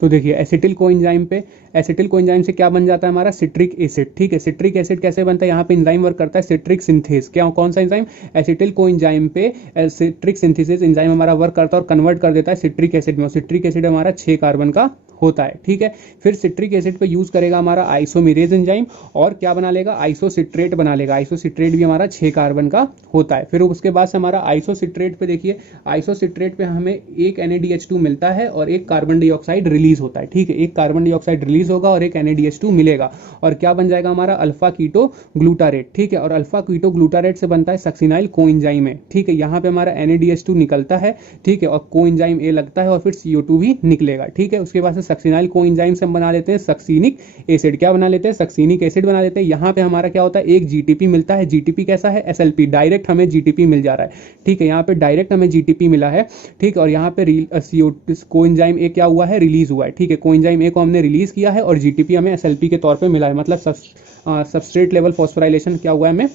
तो देखिए एसिटिल कोएंजाइम से क्या बन जाता है हमारा सिट्रिक एसिड। ठीक है, सिट्रिक एसिड कैसे बनता है, यहाँ पे एंजाइम वर्क करता है सिट्रिक सिंथेस। क्या कौन सा एंजाइम, एसिटिल कोएंजाइम पे सिट्रिक सिंथेसिस एंजाइम हमारा वर्क करता है और कन्वर्ट कर देता है सिट्रिक एसिड में, और सिट्रिक एसिड हमारा 6 कार्बन का होता है। ठीक है, फिर सिट्रिक एसिड पे यूज करेगा हमारा आइसोमेरेज एंजाइम और क्या बना लेगा, आइसोसिट्रेट बना लेगा। आइसोसिट्रेट भी हमारा 6 कार्बन का होता है। फिर उसके बाद से हमारा आइसोसिट्रेट पे देखिए, आइसोसिट्रेट पे हमें एक NaDH2 मिलता है और एक कार्बन डाइऑक्साइड रिलीज होता है। ठीक है, एक कार्बन डाइऑक्साइड रिलीज होगा और एक NaDH2 मिलेगा और क्या बन जाएगा हमारा अल्फा कीटो ग्लूटारेट। ठीक है, और अल्फा कीटो ग्लूटारेट से बनता है सक्सिनाइल कोएंजाइम है। ठीक है, यहाँ पे हमारा NaDH2 निकलता है। ठीक है, और कोएंजाइम ए लगता है और फिर CO2 भी निकलेगा। ठीक है, उसके बाद से सक्सिनाइल कोएंजाइम से हम बना लेते हैं सक्सिनिक एसिड। क्या बना लेते हैं, सक्सिनिक एसिड बना लेते हैं। यहाँ पे हमारा क्या होता है, एक GTP मिलता है। GTP कैसा है, SLP, डायरेक्ट हमें GTP मिल जा रहा है। ठीक है, यहाँ पे डायरेक्ट हमें GTP मिला है। ठीक है, और यहाँ पे कोएंजाइम ए क्या हुआ है, रिलीज हुआ है। ठीक है, कोएंजाइम ए को हमने रिलीज किया है और GTP हमें SLP के तौर पे मिला है, मतलब सबस्ट्रेट लेवल फॉस्फोराइलेशन क्या हुआ है, हमें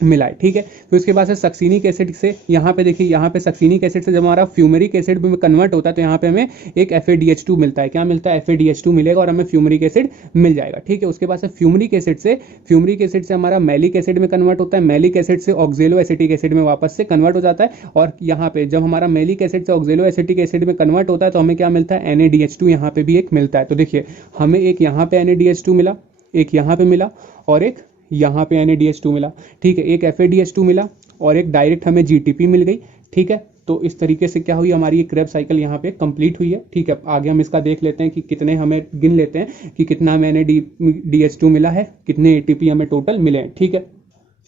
मिला है। ठीक है, फिर उसके बाद से सक्सिनिक एसिड से यहाँ पे देखिए, यहाँ पे सक्सिनिक एसिड से जब हमारा फ्यूमेरिक एसिड में कन्वर्ट होता है तो यहाँ पे हमें एक FADH2 मिलता है। क्या मिलता है, FADH2 मिलेगा और हमें फ्यूमेरिक एसिड मिल जाएगा। ठीक है, उसके बाद से फ्यूमेरिक एसिड से हमारा मैलिक एसिड में कन्वर्ट होता है। मैलिक एसिड से ऑक्जेलो एसिटिक एसिड में वापस से कन्वर्ट हो जाता है और यहाँ पे जब हमारा मैलिक एसिड से ऑक्जेलो एसिटिक एसिड में कन्वर्ट होता है तो हमें क्या मिलता है, NaDH2 यहाँ पे भी एक मिलता है। तो देखिए हमें एक यहाँ पे NaDH2 मिला, एक यहाँ पे मिला और एक यहाँ पे NaDH2 मिला। ठीक है, एक FADH2 मिला और एक डायरेक्ट हमें GTP मिल गई। ठीक है, तो इस तरीके से क्या हुई, हमारी ये क्रेब साइकिल यहाँ पे कंप्लीट हुई है। ठीक है, आगे हम इसका देख लेते हैं कि कितने हमें गिन लेते हैं कि कितना हमें NaDH2 मिला है, कितने ATP हमें टोटल मिले हैं। ठीक है,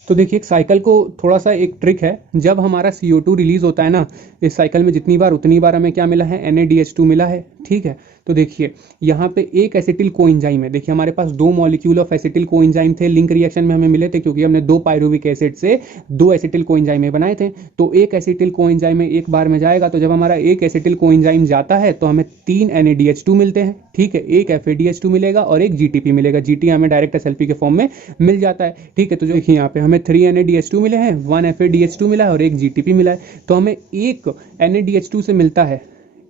तो देखिए एक साइकिल को थोड़ा सा एक ट्रिक है, जब हमारा CO2 रिलीज होता है ना इस साइकिल में जितनी बार उतनी बार हमें क्या मिला है, NaDH2 मिला है। ठीक है, तो देखिए यहाँ पे एक एसिटिल कोएंजाइम है। देखिए हमारे पास 2 मॉलिक्यूल ऑफ एसिटिल कोएंजाइम थे, लिंक रिएक्शन में हमें मिले थे क्योंकि हमने 2 पायरुविक एसिड से 2 एसिटिल कोएंजाइम बनाए थे। तो एक एसिटिल कोएंजाइम एक बार में जाएगा, तो जब हमारा एक एसिटिल कोएंजाइम जाता है तो हमें 3 NaDH2 मिलते हैं। ठीक है, एक FADH2 मिलेगा और एक GTP मिलेगा। GT हमें डायरेक्ट SLP के फॉर्म में मिल जाता है। ठीक है, तो जो देखिए यहाँ पे हमें 3 NaDH2 मिले हैं, 1 FADH2 मिला है और एक GTP मिला है। तो हमें एक NaDH2 से मिलता है,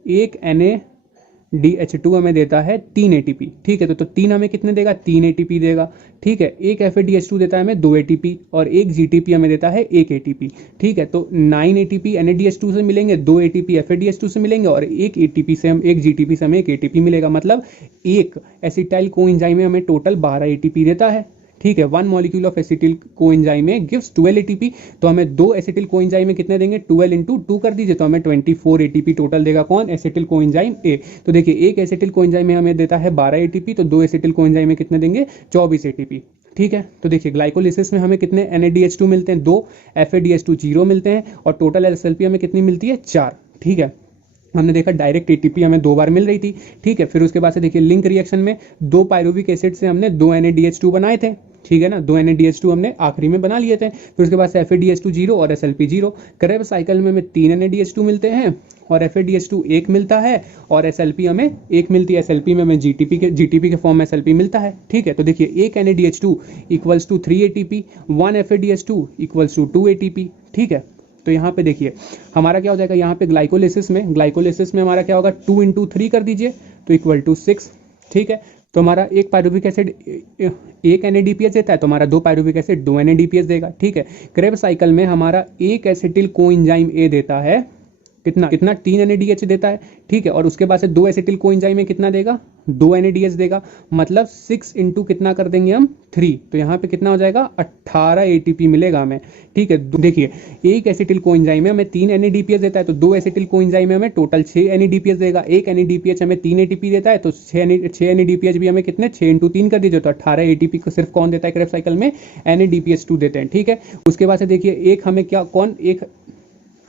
एक NaDH2 हमें देता है 3 ATP। ठीक है, तो 3 हमें कितने देगा, 3 ATP देगा। ठीक है, एक FADH2 देता है हमें 2 ATP और एक GTP हमें देता है 1 ATP। ठीक है, तो 9 ATP NaDH2 से मिलेंगे, 2 ATP FADH2 से मिलेंगे और एक ATP से हम एक GTP से हमें 1 ATP मिलेगा। मतलब एक एसिटाइल कोएंजाइम में हमें टोटल 12 ATP देता है। ठीक है, 1 मॉलिक्यूल ऑफ एसिटिल कोएंजाइम में गिव्स 12 ATP। तो हमें 2 एसिटिल कोएंजाइम में कितने देंगे, 12 इंटू 2 कर दीजिए तो हमें 24 ATP टोटल देगा। कौन, एसिटिल कोएंजाइम ए। तो देखिए एक एसिटिल कोएंजाइम में हमें देता है 12 ATP, तो 2 एसिटिल कोएंजाइम में कितने देंगे, 24 ATP। ठीक है, तो देखिए ग्लाइकोलिसिस में हमें कितने NaDH2 मिलते हैं, 2 FADH2 0 मिलते हैं और टोटल SLP हमें कितनी मिलती है, 4। ठीक है, हमने देखा डायरेक्ट ATP हमें 2 बार मिल रही थी। ठीक है, फिर उसके बाद से देखिए लिंक रिएक्शन में 2 पायरुविक एसिड से हमने 2 NaDH2 बनाए थे। ठीक है ना, 2 NaDH2 हमने आखिरी में बना लिए थे। फिर उसके बाद से FADH2 0 और SLP 0। क्रेब साइकिल में हमें 3 NaDH2 मिलते हैं और FADH2 1 मिलता है और SLP हमें 1 मिलती है। SLP में हमें GTP के फॉर्म में SLP मिलता है। ठीक है, तो देखिए एक NaDH2 equals to 3 ATP, 1 FADH2 equals to 2 ATP। ठीक है, तो यहाँ पे देखिए हमारा क्या हो जाएगा, यहाँ पे ग्लाइकोलिसिस में हमारा क्या होगा, 2 इंटू 3 कर दीजिए तो इक्वल टू 6। ठीक है, तो हमारा एक पायरुविक एसिड 1 NADPH देता है तो हमारा 2 पायरुविक एसिड 2 NADPH देगा। ठीक है, क्रेब साइकिल में हमारा एक एसिटिल कोएंजाइम ए देता है कितना 3 NADH देता है। ठीक है, और उसके बाद से 2 एसिटिल कोएंजाइम में कितना देगा, 2 NADH देगा। मतलब 6 इंटू कितना कर देंगे हम, 3। तो यहाँ पे कितना हो जाएगा, 18 ATP मिलेगा हमें। ठीक है, देखिए एक एसिटिल कोएंजाइम में हमें 3 NADPH देता है तो 2 एसिटिल कोएंजाइम में हमें टोटल 6 NADPH देगा। एक NADPH हमें 3 ATP देता है तो 6 NADPH भी हमें कितने, 6 इंटू 3 कर दीजिए तो 18 ATP को सिर्फ कौन देता है, क्रेब साइकिल में NADPH2 देते हैं। ठीक है, उसके बाद से देखिए एक हमें क्या, कौन, एक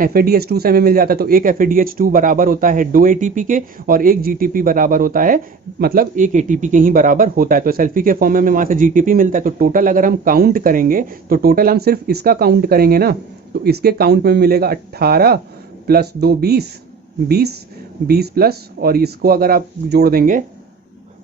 FADH2 से हमें मिल जाता है तो एक FADH2 बराबर होता है 2 ATP के और एक GTP बराबर होता है, मतलब एक ATP के ही बराबर होता है। तो SLP के फॉर्म में हमें वहाँ से GTP मिलता है। तो टोटल अगर हम काउंट करेंगे तो टोटल हम सिर्फ इसका काउंट करेंगे ना, तो इसके काउंट में मिलेगा 18 प्लस 2 20 प्लस, और इसको अगर आप जोड़ देंगे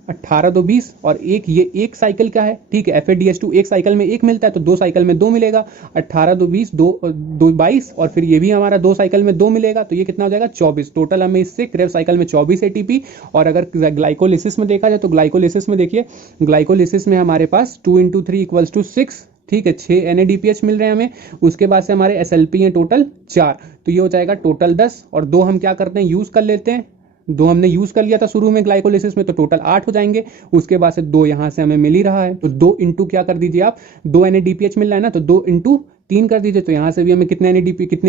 18 2 20 और एक ये एक साइकिल का है, ठीक है। FADH2 एक साइकिल में एक मिलता है तो 2 साइकिल में 2 मिलेगा, 18 2 20 2 22 और फिर ये भी हमारा 2 साइकिल में 2 मिलेगा, तो ये कितना हो जाएगा 24। टोटल हमें इससे क्रेब साइकिल में 24 ATP। और अगर ग्लाइकोलिसिस में देखा जाए तो ग्लाइकोलिसिस में देखिए, ग्लाइकोलिसिस में हमारे पास 2 × 3 = 6, ठीक है, 6 NADPH मिल रहे हैं हमें। उसके बाद से हमारे SLP हैं टोटल 4, तो ये हो जाएगा टोटल 10 और 2 हम क्या करते हैं यूज कर लेते हैं, 2 हमने यूज कर लिया था शुरू में ग्लाइकोलिसिस में, तो टोटल 8 हो जाएंगे। उसके बाद से 2 यहाँ से हमें मिल ही रहा है, तो 2 इंटू क्या कर दीजिए आप, 2 NADPH मिल रहा है ना, तो 2 इंटू 3 कर दीजिए, तो यहाँ से भी हमें कितने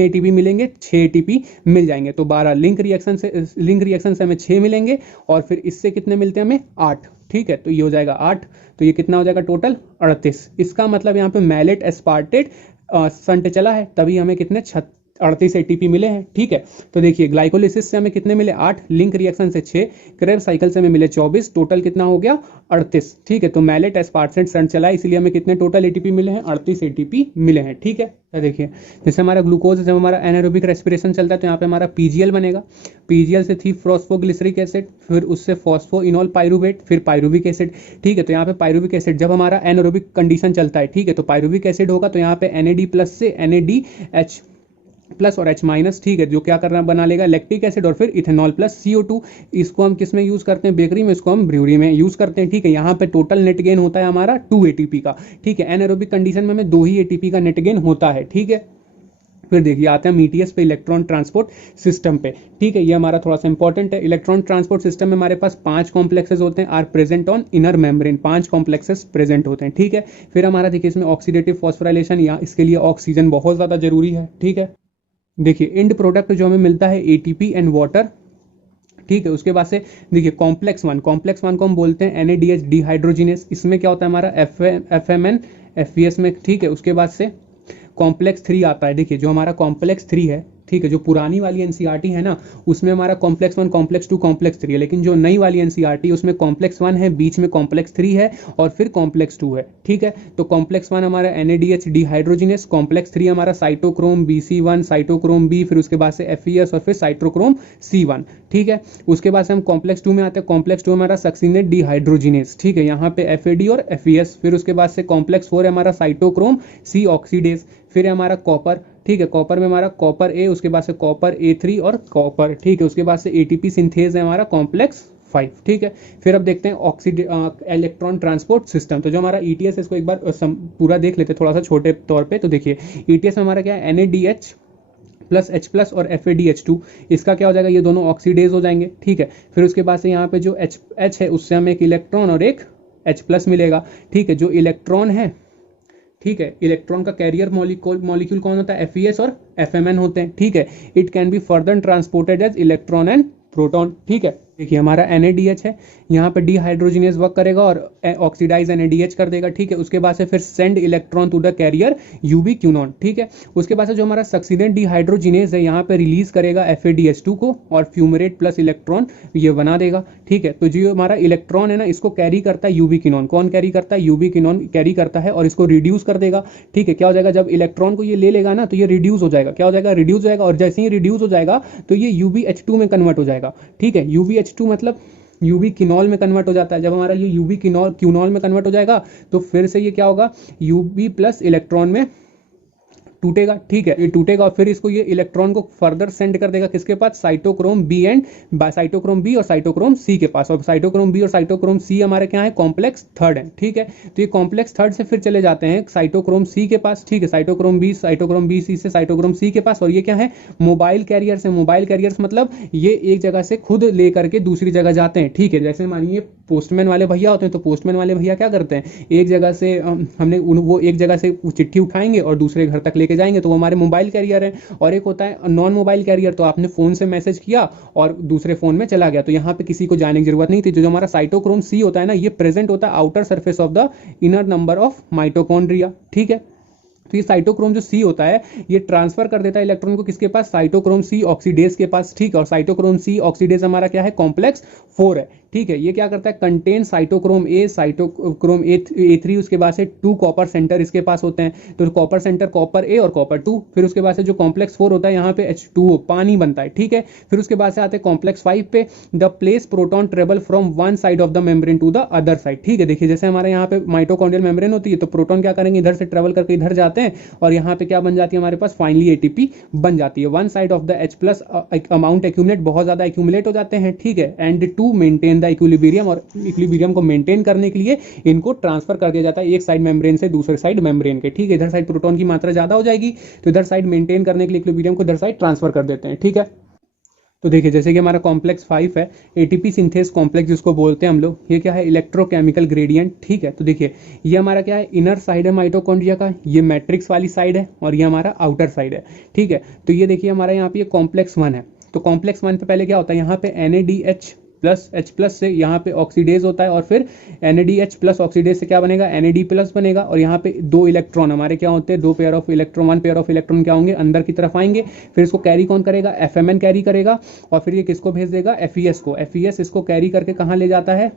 ATP मिलेंगे, 6 ATP मिल जाएंगे। तो 12 लिंक रिएक्शन से हमें 6 मिलेंगे और फिर इससे कितने मिलते हैं हमें 8, ठीक है। तो ये हो जाएगा 8, तो ये कितना हो जाएगा टोटल 38। इसका मतलब यहाँ पे मैलेट एस्पार्टेट संट चला है, तभी हमें कितने 38 ATP मिले हैं, ठीक है। तो देखिए ग्लाइकोलिसिस से हमें कितने मिले 8, लिंक रिएक्शन से 6, क्रेब साइकिल से हमें मिले 24, टोटल कितना हो गया 38, ठीक है। तो मैलेट एस्पार्टेट संट चला है, इसलिए हमें कितने टोटल ATP मिले हैं, 38 ATP मिले हैं, ठीक है। तो देखिए जैसे हमारा ग्लूकोज, जब हमारा एनारोबिक रेस्पिरेशन चलता है तो यहाँ पे हमारा PGL बनेगा, PGL से थी फॉस्फोग्लिसरिक एसिड, फिर उससे फॉस्फोइनोल पाइरुवेट, फिर पाइरुविक एसिड, ठीक है। तो यहाँ पे पाइरुविक एसिड जब हमारा एनारोबिक कंडीशन चलता है, ठीक है, तो पाइरुविक एसिड होगा, तो यहाँ पे NAD+ से NADH+ और H-, ठीक है, जो क्या करना बना लेगा लैक्टिक एसिड और फिर इथेनॉल प्लस CO2। इसको हम किस में यूज करते हैं, बेकरी में, इसको हम ब्रूअरी में यूज करते हैं, ठीक है। यहाँ पे टोटल नेट गेन होता है हमारा 2 ATP का, ठीक है। एनारोबिक कंडीशन में हमें 2 ही ATP का नेट गेन होता है, ठीक है। फिर देखिए आते हैं हम ETS पे, इलेक्ट्रॉन ट्रांसपोर्ट सिस्टम पे, ठीक है। ये हमारा थोड़ा सा इंपॉर्टेंट है। इलेक्ट्रॉन ट्रांसपोर्ट सिस्टम में हमारे पास 5 कॉम्प्लेक्सेस होते हैं, are present on inner membrane, 5 complexes present होते हैं, ठीक है। फिर हमारा देखिए इसमें ऑक्सीडेटिव फॉस्फोराइलेशन, या इसके लिए ऑक्सीजन बहुत ज्यादा जरूरी है, ठीक है। देखिए एंड प्रोडक्ट जो हमें मिलता है ATP एंड वाटर, ठीक है। उसके बाद से देखिए कॉम्प्लेक्स वन को हम बोलते हैं NADH डिहाइड्रोजिनेस, इसमें क्या होता है हमारा FMN FES में, ठीक है। उसके बाद से कॉम्प्लेक्स 3 आता है, देखिए जो हमारा कॉम्प्लेक्स 3 है, ठीक है, जो पुरानी वाली NCERT है ना, उसमें हमारा कॉम्प्लेक्स 1, कॉम्प्लेक्स 2, कॉम्प्लेक्स 3 है, लेकिन जो नई वाली NCERT उसमें कॉम्प्लेक्स 1 है, बीच में कॉम्प्लेक्स 3 है और फिर कॉम्प्लेक्स 2 है, ठीक है। तो कॉम्प्लेक्स 1 हमारा NADH डिहाइड्रोजिनेस, कॉम्प्लेक्स 3 हमारा साइटोक्रोम BC1, साइटोक्रोम B, फिर उसके बाद से FES और फिर साइटोक्रोम C1, ठीक है। उसके बाद से हम कॉम्प्लेक्स 2 में आते हैं, कॉम्प्लेक्स 2 हमारा सक्सिनेट डिहाइड्रोजिनेस, ठीक है, यहाँ पे FAD और FES। फिर उसके बाद से कॉम्प्लेक्स 4 है हमारा साइटोक्रोम C ऑक्सीडेज, फिर है हमारा कॉपर, ठीक है। कॉपर में हमारा कॉपर A, उसके बाद से कॉपर A3 और कॉपर, ठीक है। उसके बाद से ATP सिंथेज है हमारा कॉम्प्लेक्स 5, ठीक है। फिर अब देखते हैं इलेक्ट्रॉन ट्रांसपोर्ट सिस्टम। तो जो हमारा ETS, इसको एक बार पूरा देख लेते हैं थोड़ा सा छोटे तौर पे। तो देखिए ETS में हमारा क्या है, NADH प्लस H+ और FADH2, इसका क्या हो जाएगा, ये दोनों ऑक्सीडेज हो जाएंगे, ठीक है। फिर उसके बाद से यहाँ पे जो H है उससे हमें एक इलेक्ट्रॉन और एक H+ मिलेगा, ठीक है। जो इलेक्ट्रॉन है, ठीक है, इलेक्ट्रॉन का कैरियर मॉलिक्यूल कौन होता है, FES और FMN होते हैं, ठीक है। It can be further transported as electron and proton, ठीक है। देखिए हमारा NADH है, यहाँ पे डिहाइड्रोजिनेस वर्क करेगा और ऑक्सीडाइज NADH कर देगा, ठीक है। उसके बाद से फिर send electron to the carrier ubiquinone, ठीक है। उसके बाद से जो हमारा सक्सीडेंट डिहाइड्रोजिनेस है, यहाँ पे रिलीज करेगा FADH2 को और फ्यूमरेट प्लस इलेक्ट्रॉन ये बना देगा, ठीक है। तो जो हमारा इलेक्ट्रॉन है ना, इसको कैरी करता है ubiquinone, कौन कैरी करता है, ubiquinone कैरी करता है और इसको रिड्यूस कर देगा, ठीक है। क्या हो जाएगा, जब इलेक्ट्रॉन को ये ले लेगा ना, तो ये रिड्यूस हो जाएगा, क्या हो जाएगा, रिड्यूस हो जाएगा, और जैसे ही रिड्यूस हो जाएगा तो ये UbH2 में कन्वर्ट हो जाएगा, ठीक है। UbH2 मतलब यूबिक्विनॉल में कन्वर्ट हो जाता है। जब हमारा ये यूबिक्विनॉल में कन्वर्ट हो जाएगा तो फिर से ये क्या होगा, Ub+ इलेक्ट्रॉन में टूटेगा, ठीक है। ये टूटेगा और फिर इसको ये इलेक्ट्रॉन को फर्दर सेंड कर देगा किसके पास, साइटोक्रोम B और साइटोक्रोम C के पास। और साइटोक्रोम B और साइटोक्रोम C हमारे क्या है, कॉम्प्लेक्स 3 है, ठीक है। तो ये कॉम्प्लेक्स 3 से फिर चले जाते हैं साइटोक्रोम C के पास, ठीक है। साइटोक्रोम B C से साइटोक्रोम C के पास। और ये क्या है, मोबाइल कैरियर्स है। मोबाइल कैरियर्स मतलब ये एक जगह से खुद लेकर के दूसरी जगह जाते हैं, ठीक है। जैसे मानिए पोस्टमैन वाले भैया होते हैं, तो पोस्टमैन वाले भैया क्या करते हैं, एक जगह से वो एक जगह से चिट्ठी उठाएंगे और दूसरे घर तक लेके जाएंगे, तो वो हमारे मोबाइल कैरियर है। और एक होता है नॉन मोबाइल कैरियर, तो आपने फोन से मैसेज किया और दूसरे फोन में चला गया, तो यहाँ पे किसी को जाने की जरूरत नहीं थी। जो हमारा साइटोक्रोम C होता है ना, ये प्रेजेंट होता है outer surface of the inner number of mitochondria, ठीक है। तो ये साइटोक्रोम जो C होता है, ये ट्रांसफर कर देता है इलेक्ट्रॉन को किसके पास, साइटोक्रोम C ऑक्सीडेज के पास, ठीक है। और साइटोक्रोम C ऑक्सीडेज हमारा क्या है, कॉम्प्लेक्स 4 है, ठीक है। ये क्या करता है, contain cytochrome A, cytochrome A3, उसके बाद से 2 कॉपर सेंटर इसके पास होते हैं, तो कॉपर सेंटर कॉपर ए और कॉपर 2। फिर उसके बाद से जो कॉम्प्लेक्स 4 होता है यहाँ पे H2O पानी बनता है, ठीक है। फिर उसके बाद से आते हैं कॉम्प्लेक्स 5 पे, the place proton travel from one side of the membrane to the other side, ठीक है। देखिए जैसे हमारे यहाँ पे माइटोकॉन्ड्रियल मेम्ब्रेन होती है, तो प्रोटॉन क्या करेंगे, इधर से ट्रेवल करके इधर जाते हैं और यहाँ पे क्या बन जाती है हमारे पास, फाइनली एटीपी बन जाती है। One side of the H plus amount accumulate, बहुत ज्यादा एक्यूमुलेट हो जाते हैं, ठीक है। And to maintain the equilibrium, और इक्विलिब्रियम को मेंटेन करने के लिए इनको ट्रांसफर कर दिया जाता है एक साइड मेम्ब्रेन से दूसरे साइड मेम्ब्रेन के, ठीक है। इधर साइड प्रोटॉन की मात्रा ज्यादा हो जाएगी तो इधर साइड मेंटेन करने के लिए इक्विलिब्रियम को इधर साइड ट्रांसफर कर देते हैं, ठीक है। तो देखिए जैसे कि हमारा कॉम्प्लेक्स 5 है, एटीपी सिंथेस कॉम्प्लेक्स जिसको बोलते हैं हम लोग, ये क्या है, इलेक्ट्रोकेमिकल ग्रेडियंट, ठीक है। तो देखिए ये हमारा क्या है, इनर साइड है माइटोकॉन्ड्रिया का, ये मैट्रिक्स वाली साइड है और ये हमारा आउटर साइड है, ठीक है। तो ये देखिए हमारा यहाँ पे कॉम्प्लेक्स 1 है, तो कॉम्प्लेक्स 1 पे पहले क्या होता है, यहाँ पे NADH प्लस H प्लस से यहाँ पे ऑक्सीडेज होता है और फिर NADH प्लस ऑक्सीडेज से क्या बनेगा, NAD प्लस बनेगा, और यहाँ पे 2 इलेक्ट्रॉन हमारे क्या होते हैं, 2 pair of electron, 1 pair of electron क्या होंगे, अंदर की तरफ आएंगे। फिर इसको कैरी कौन करेगा, FMN कैरी करेगा, और फिर ये किसको भेज देगा, FES को। FES इसको कैरी करके कहाँ ले जाता है,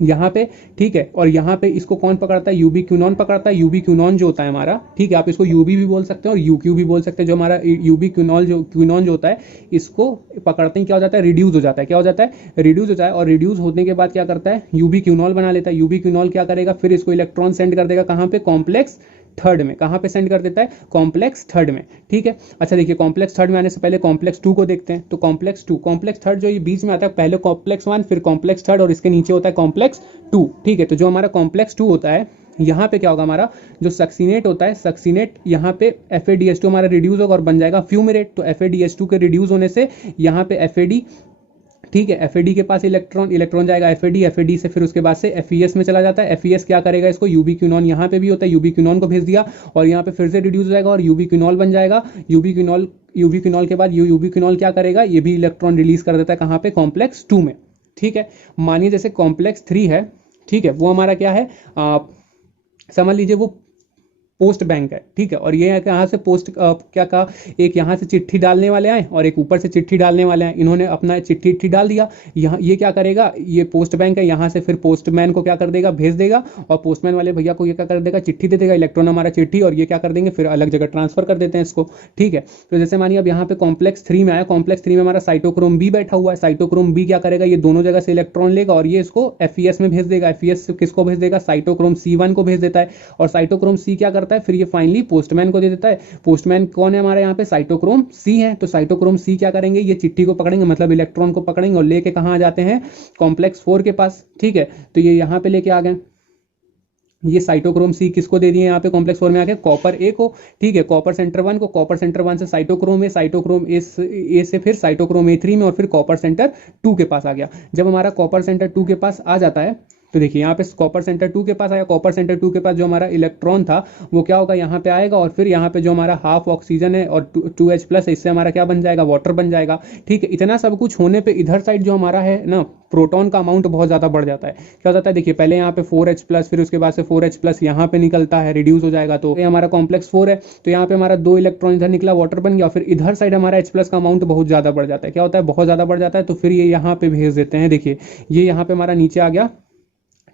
यहाँ पे, ठीक है। और यहाँ पे इसको कौन पकड़ता है, यूबी क्यूनॉन पकड़ता है। यूबी क्यूनॉन जो होता है हमारा, ठीक है, आप इसको यूबी भी बोल सकते हैं और यूक्यू भी बोल सकते हैं। जो हमारा यूबी क्यूनॉन जो होता है, इसको पकड़ते ही क्या हो जाता है, रिड्यूस हो जाता है। क्या हो जाता है, रिड्यूस हो जाता है, और रिड्यूस होने के बाद क्या करता है, यूबी क्यूनॉल बना लेता है। यूबी क्यूनॉल क्या करेगा, फिर इसको इलेक्ट्रॉन सेंड कर देगा कहाँ पे, कॉम्प्लेक्स 3 में। कहाँ पे सेंड कर देता है, कॉम्प्लेक्स 3 में, ठीक है। अच्छा देखिए कॉम्प्लेक्स 3 में आने से पहले कॉम्प्लेक्स 2 को देखते हैं। तो कॉम्प्लेक्स 3 जो ये बीच में आता है, पहले कॉम्प्लेक्स 1 फिर कॉम्प्लेक्स 3 और इसके नीचे होता है कॉम्प्लेक्स 2, ठीक है। तो जो हमारा कॉम्प्लेक्स 2 होता है, यहाँ पे क्या होगा, हमारा जो सक्सीनेट होता है, सक्सीनेट यहाँ पे FADH2 हमारा रिड्यूस होगा और बन जाएगा फ्यूमेरेट। तो FADH2 के रिड्यूस होने से यहाँ पे FAD, ठीक है, FAD के पास इलेक्ट्रॉन जाएगा FAD से फिर उसके बाद से FES में चला जाता है। FES क्या करेगा, इसको यूबी क्यूनॉन, यहाँ पे भी होता है यूबी क्यूनॉन को भेज दिया और यहाँ पे फिर से रिड्यूस हो जाएगा और यूबी क्यूनॉल बन जाएगा। यूबी क्यूनॉल के बाद यूबी क्यूनॉल क्या करेगा, ये भी इलेक्ट्रॉन रिलीज कर देता है कहाँ पे, कॉम्प्लेक्स 2 में, ठीक है। मानिए जैसे कॉम्प्लेक्स 3 है, ठीक है, वो हमारा क्या है, समझ लीजिए वो पोस्ट बैंक है, ठीक है। और ये यहाँ से पोस्ट क्या कहा, एक यहाँ से चिट्ठी डालने वाले आए और एक ऊपर से चिट्ठी डालने वाले आए। इन्होंने अपना चिट्ठी डाल दिया, यहाँ ये क्या करेगा, ये पोस्ट बैंक है, यहाँ से फिर पोस्टमैन को क्या कर देगा, भेज देगा, और पोस्टमैन वाले भैया को ये क्या कर देगा, चिट्ठी दे देगा, इलेक्ट्रॉन हमारा चिट्ठी, और ये क्या कर देंगे, फिर अलग जगह ट्रांसफर कर देते हैं इसको, ठीक है। तो जैसे मानिए अब यहाँ पे कॉम्प्लेक्स 3 में आया, कॉम्प्लेक्स 3 में हमारा साइटोक्रोम बी बैठा हुआ है। साइटोक्रोम बी क्या करेगा, ये दोनों जगह से इलेक्ट्रॉन लेगा और ये इसको FES में भेज देगा। FES किसको भेज देगा, साइटोक्रोम C1 को भेज देता है, और साइटोक्रोम C क्या करता है, फिर ये फाइनली पोस्टमैन को दे देता है। पोस्टमैन कौन है हमारे यहाँ पे, साइटोक्रोम C है। तो साइटोक्रोम C क्या करेंगे, ये चिट्ठी को पकड़ेंगे, मतलब इलेक्ट्रॉन को पकड़ेंगे और लेके कहाँ आ जाते हैं, कॉम्प्लेक्स 4 के पास, ठीक है। तो ये यहाँ पे लेके आ गए, ये साइटोक्रोम C किसको दे दिए यहाँ पे कॉम्प्लेक्स 4 में आके, कॉपर A को, ठीक है। कॉपर सेंटर 1 को, कॉपर सेंटर 1 से साइटोक्रोम A से फिर साइटोक्रोम A3 में, और फिर कॉपर सेंटर 2 के पास आ गया। जब हमारा कॉपर सेंटर 2 के पास आ जाता है, तो देखिए यहाँ पे कॉपर सेंटर 2 के पास आया, कॉपर सेंटर 2 के पास जो हमारा इलेक्ट्रॉन था वो क्या होगा, यहाँ पे आएगा, और फिर यहाँ पे जो हमारा हाफ ऑक्सीजन है और 2H प्लस है, इससे हमारा क्या बन जाएगा, वाटर बन जाएगा, ठीक है। इतना सब कुछ होने पे इधर साइड जो हमारा है ना, प्रोटॉन का अमाउंट बहुत ज्यादा बढ़ जाता है। क्या होता है, देखिए पहले यहाँ पे 4H प्लस, फिर उसके बाद से 4H प्लस यहाँ पे निकलता है, रिड्यूस हो जाएगा, तो ये हमारा कॉम्प्लेक्स 4 है। तो यहाँ पे हमारा 2 इलेक्ट्रॉन इधर निकला, वाटर बन गया, फिर इधर साइड हमारा H प्लस का अमाउंट बहुत ज्यादा बढ़ जाता है। क्या होता है, बहुत ज्यादा बढ़ जाता है, तो फिर ये यहाँ पे भेज देते हैं। देखिए ये यहाँ पे हमारा नीचे आ गया,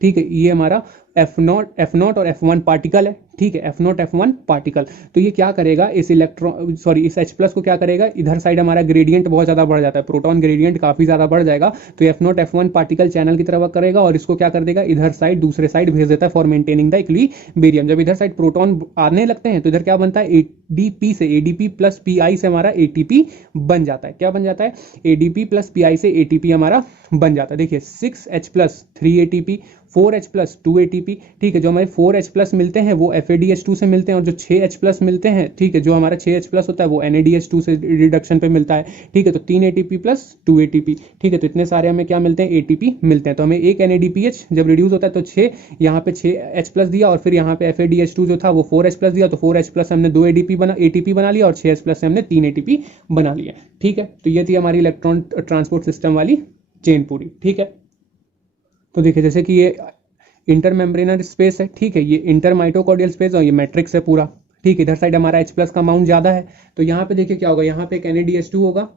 ठीक है। ये हमारा F0 और F1 पार्टिकल है, ठीक है, F0 F1 पार्टिकल। तो ये क्या करेगा, इस इस H प्लस को क्या करेगा, इधर साइड हमारा ग्रेडियंट बहुत ज्यादा बढ़ जाता है, प्रोटॉन ग्रेडियंट काफी ज्यादा बढ़ जाएगा, तो F0 F1 पार्टिकल चैनल की तरफ करेगा और इसको क्या कर देगा, इधर साइड दूसरे साइड भेज देता है फॉर मेंटेनिंग द इक्विलिब्रियम। जब इधर साइड प्रोटॉन आने लगते हैं तो इधर क्या बनता है, ADP से ADP प्लस PI से हमारा ATP बन जाता है। क्या बन जाता है, ADP प्लस PI से ATP हमारा बन जाता है। देखिए 6H plus 3 ATP, 4H plus 2 ATP, ठीक है। जो हमारे 4H प्लस मिलते हैं वो FADH2 से मिलते हैं, और जो 6H प्लस मिलते हैं, ठीक है, जो हमारा 6H प्लस होता है वो NADH2 से रिडक्शन पे मिलता है, ठीक है। तो 3 ATP प्लस 2 ATP, ठीक है। तो इतने सारे हमें क्या मिलते हैं, ATP मिलते हैं। तो हमें एक NADPH जब रिड्यूस होता है तो 6, यहाँ पे 6H प्लस दिया, और फिर यहाँ पे FADH2 जो था वो 4H प्लस दिया, तो 4H प्लस हमने 2 ATP बना लिया, और 6H प्लस से हमने 3 ATP बना लिया, ठीक है। तो ये थी हमारी इलेक्ट्रॉन ट्रांसपोर्ट सिस्टम वाली चेन पूरी, ठीक है। तो देखिए जैसे कि ये इंटरमेम्ब्रेनर स्पेस है, ठीक है, ये इंटर माइटोकॉर्डियल स्पेस और ये मैट्रिक्स है पूरा, ठीक है। इधर साइड हमारा H प्लस का अमाउंट ज्यादा है, तो यहाँ पे देखिए क्या होगा, यहाँ पे एक NADH2 होगा,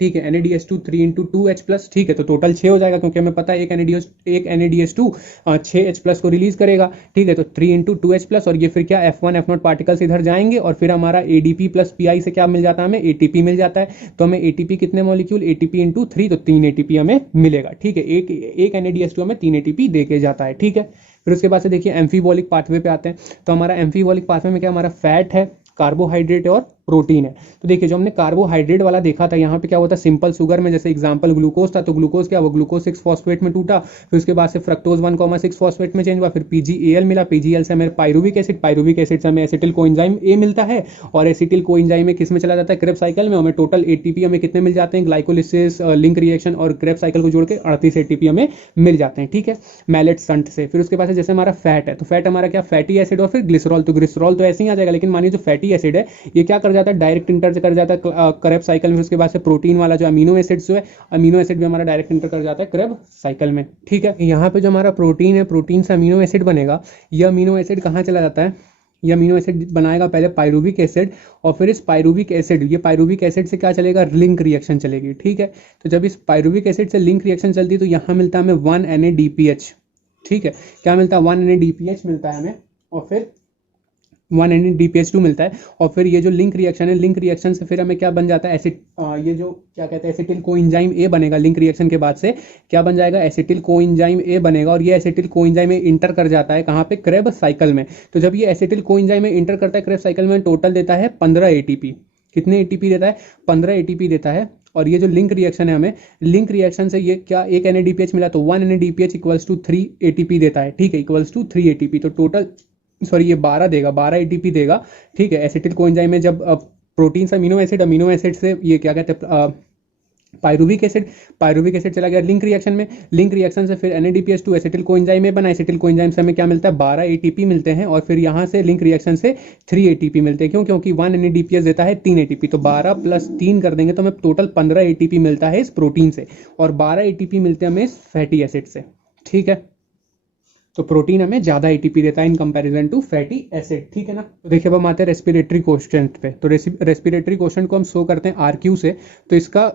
ठीक है, NaDH2 3 इंटू 2H+, ठीक है, तो टोटल 6 हो जाएगा, क्योंकि हमें पता है एक NaDH2 6H+ को रिलीज करेगा, ठीक है, तो 3 इंटू 2H+, और ये फिर क्या F1 F0 पार्टिकल्स इधर जाएंगे और फिर हमारा ADP प्लस PI से क्या मिल जाता है, हमें ATP मिल जाता है। तो हमें ATP कितने मॉलिक्यूल, ATP इंटू 3, तो 3 ATP हमें मिलेगा, ठीक है, एक NaDH2 हमें 3 ATP दे के जाता है, ठीक है। फिर उसके बाद से देखिए एम्फीबॉलिक पाथवे पे आते हैं। तो हमारा एम्फीबॉलिक पाथवे में क्या, हमारा फैट है, कार्बोहाइड्रेट और प्रोटीन है। तो देखिए जो हमने कार्बोहाइड्रेट वाला देखा था, यहाँ पे क्या होता है, सिंपल शुगर में जैसे एग्जांपल ग्लूकोज था, तो ग्लूकोज क्या हुआ, ग्लूकोज 6 फॉस्फेट में टूटा, फिर उसके बाद से फ्रक्टोज 1,6 फॉस्फेट में चेंज हुआ, फिर PgAl मिला, PgAl से हमें पायरुविक एसिड से हमें एसिटिल कोएंजाइम A मिलता है, और एसिटिल कोएंजाइम किस में चला जाता है, क्रेब्स साइकिल में। हमें टोटल ATP हमें कितने मिल जाते हैं, ग्लाइकोलिसिस, लिंक रिएक्शन और क्रेब्स साइकिल को जोड़ के 38 ATP हमें मिल जाते हैं, ठीक है, मैलेट संट से। फिर उसके बाद जैसे हमारा फैट है, तो फैट हमारा क्या, फैटी एसिड और फिर ग्लिसरॉल, तो ग्लिसरॉल तो ऐसे ही आ जाएगा, लेकिन मानिए जो फैटी एसिड है ये क्या कर जाता है, डायरेक्ट इंटर कर जाता है क्रेब साइकिल में। उसके बाद से प्रोटीन वाला जो अमीनो एसिड्स है, अमीनो एसिड भी हमारा डायरेक्ट इंटर कर जाता है क्रेब साइकिल में, ठीक है। यहाँ पे जो हमारा प्रोटीन है, प्रोटीन से अमीनो एसिड बनेगा, ये अमीनो एसिड कहाँ चला जाता है, ये अमीनो एसिड बनाएगा पहले पायरुविक एसिड, और फिर इस पायरुविक एसिड, ये पायरुविक एसिड से क्या चलेगा, लिंक रिएक्शन चलेगी, ठीक है। तो जब इस पायरुविक एसिड से लिंक रिएक्शन चलती है तो यहाँ मिलता है हमें 1 NaDPH, ठीक है, क्या मिलता है, 1 NaDPH मिलता है हमें, और फिर 1 NaDPH2 मिलता है, और फिर ये जो लिंक रिएक्शन है, लिंक रिएक्शन से फिर हमें क्या बन जाता है, एसिड, ये जो क्या कहते हैं एसिटिल कोएंजाइम A बनेगा, लिंक रिएक्शन के बाद से क्या बन जाएगा, एसिटिल कोएंजाइम A बनेगा, और ये एसिटिल कोएंजाइम A इंटर कर जाता है कहाँ पे, क्रेब साइकिल में। तो जब ये एसिटिल कोएंजाइम A इंटर करता है क्रेब साइकिल में, टोटल देता है 15 ATP। कितने ATP देता है, 15 ATP देता है। और ये जो लिंक रिएक्शन है, हमें लिंक रिएक्शन से ये क्या, एक NaDPH मिला, तो 1 NaDPH इक्वल्स टू 3 ATP देता है, ठीक है, इक्वल्स टू 3 ATP। तो टोटल सॉरी ये 12 देगा, 12 ATP देगा, ठीक है। एसिटिल कोएंजाइम में जब प्रोटीन से अमीनो एसिड से ये क्या कहते हैं, पायरुविक एसिड चला गया लिंक रिएक्शन में, लिंक रिएक्शन से फिर NaDPH2 एसिटिल कोएंजाइम में बना, एसिटिल कोएंजाइम से हमें क्या मिलता है, 12 ATP मिलते हैं, और फिर यहाँ से लिंक रिएक्शन से 3 ATP मिलते हैं, क्यों, क्योंकि 1 NaDPH देता है 3 ATP, तो 12 प्लस 3 कर देंगे तो हमें टोटल 15 ATP मिलता है इस प्रोटीन से, और 12 ATP मिलते हैं हमें इस फैटी एसिड से, ठीक है। तो प्रोटीन हमें ज्यादा ATP देता है in comparison to fatty acid, ठीक है ना। तो देखिए अब हम आते हैं रेस्पिरेटरी कोएफिशिएंट पे। तो रेस्पिरेटरी कोएफिशिएंट को हम शो करते हैं RQ से। तो इसका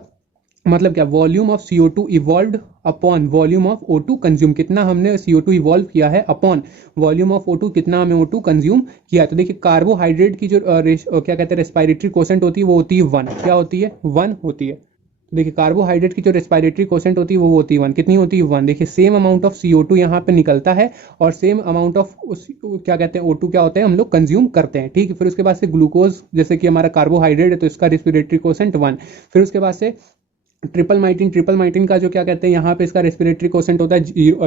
मतलब क्या, volume of CO2 evolved upon volume of O2 consume, कितना हमने CO2 इवॉल्व किया है, अपॉन वॉल्यूम ऑफ O2 कितना हमें O2 कंज्यूम किया है। तो देखिए कार्बोहाइड्रेट की जो क्या कहते हैं रेस्पिरेटरी कोएफिशिएंट होती है, वो होती है 1, क्या होती है, 1 होती है। देखिए कार्बोहाइड्रेट की जो रेस्पिरेटरी कोएफिशिएंट होती है वो होती है 1, कितनी होती है, 1। देखिए सेम अमाउंट ऑफ CO2 यहाँ पे निकलता है, और सेम अमाउंट ऑफ क्या कहते हैं O2 क्या होता है, हम लोग कंज्यूम करते हैं, ठीक है। फिर उसके बाद से ग्लूकोज, जैसे कि हमारा कार्बोहाइड्रेट है तो इसका रेस्पिरेटरी कोएफिशिएंट 1। फिर उसके बाद से ट्रिपल माइटिन का जो क्या कहते हैं यहाँ पे इसका रेस्पिरेटरी कोएफिशिएंट होता है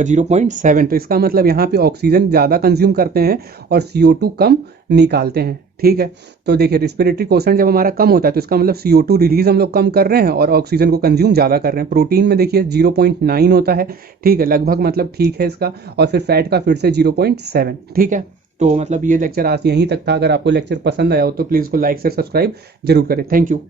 0.7। तो इसका मतलब यहाँ पे ऑक्सीजन ज्यादा कंज्यूम करते हैं और CO2 कम निकालते हैं, ठीक है। तो देखिए रेस्पिरेटरी कोएफिशिएंट जब हमारा कम होता है तो इसका मतलब CO2 रिलीज हम लोग कम कर रहे हैं और ऑक्सीजन को कंज्यूम ज्यादा कर रहे हैं। प्रोटीन में देखिए 0.9 होता है, ठीक है, लगभग मतलब ठीक है इसका, और फिर फैट का फिर से 0.7, ठीक है। तो मतलब ये लेक्चर आज यहीं तक था। अगर आपको लेक्चर पसंद आया हो तो प्लीज को लाइक से सब्सक्राइब जरूर करें। Thank you.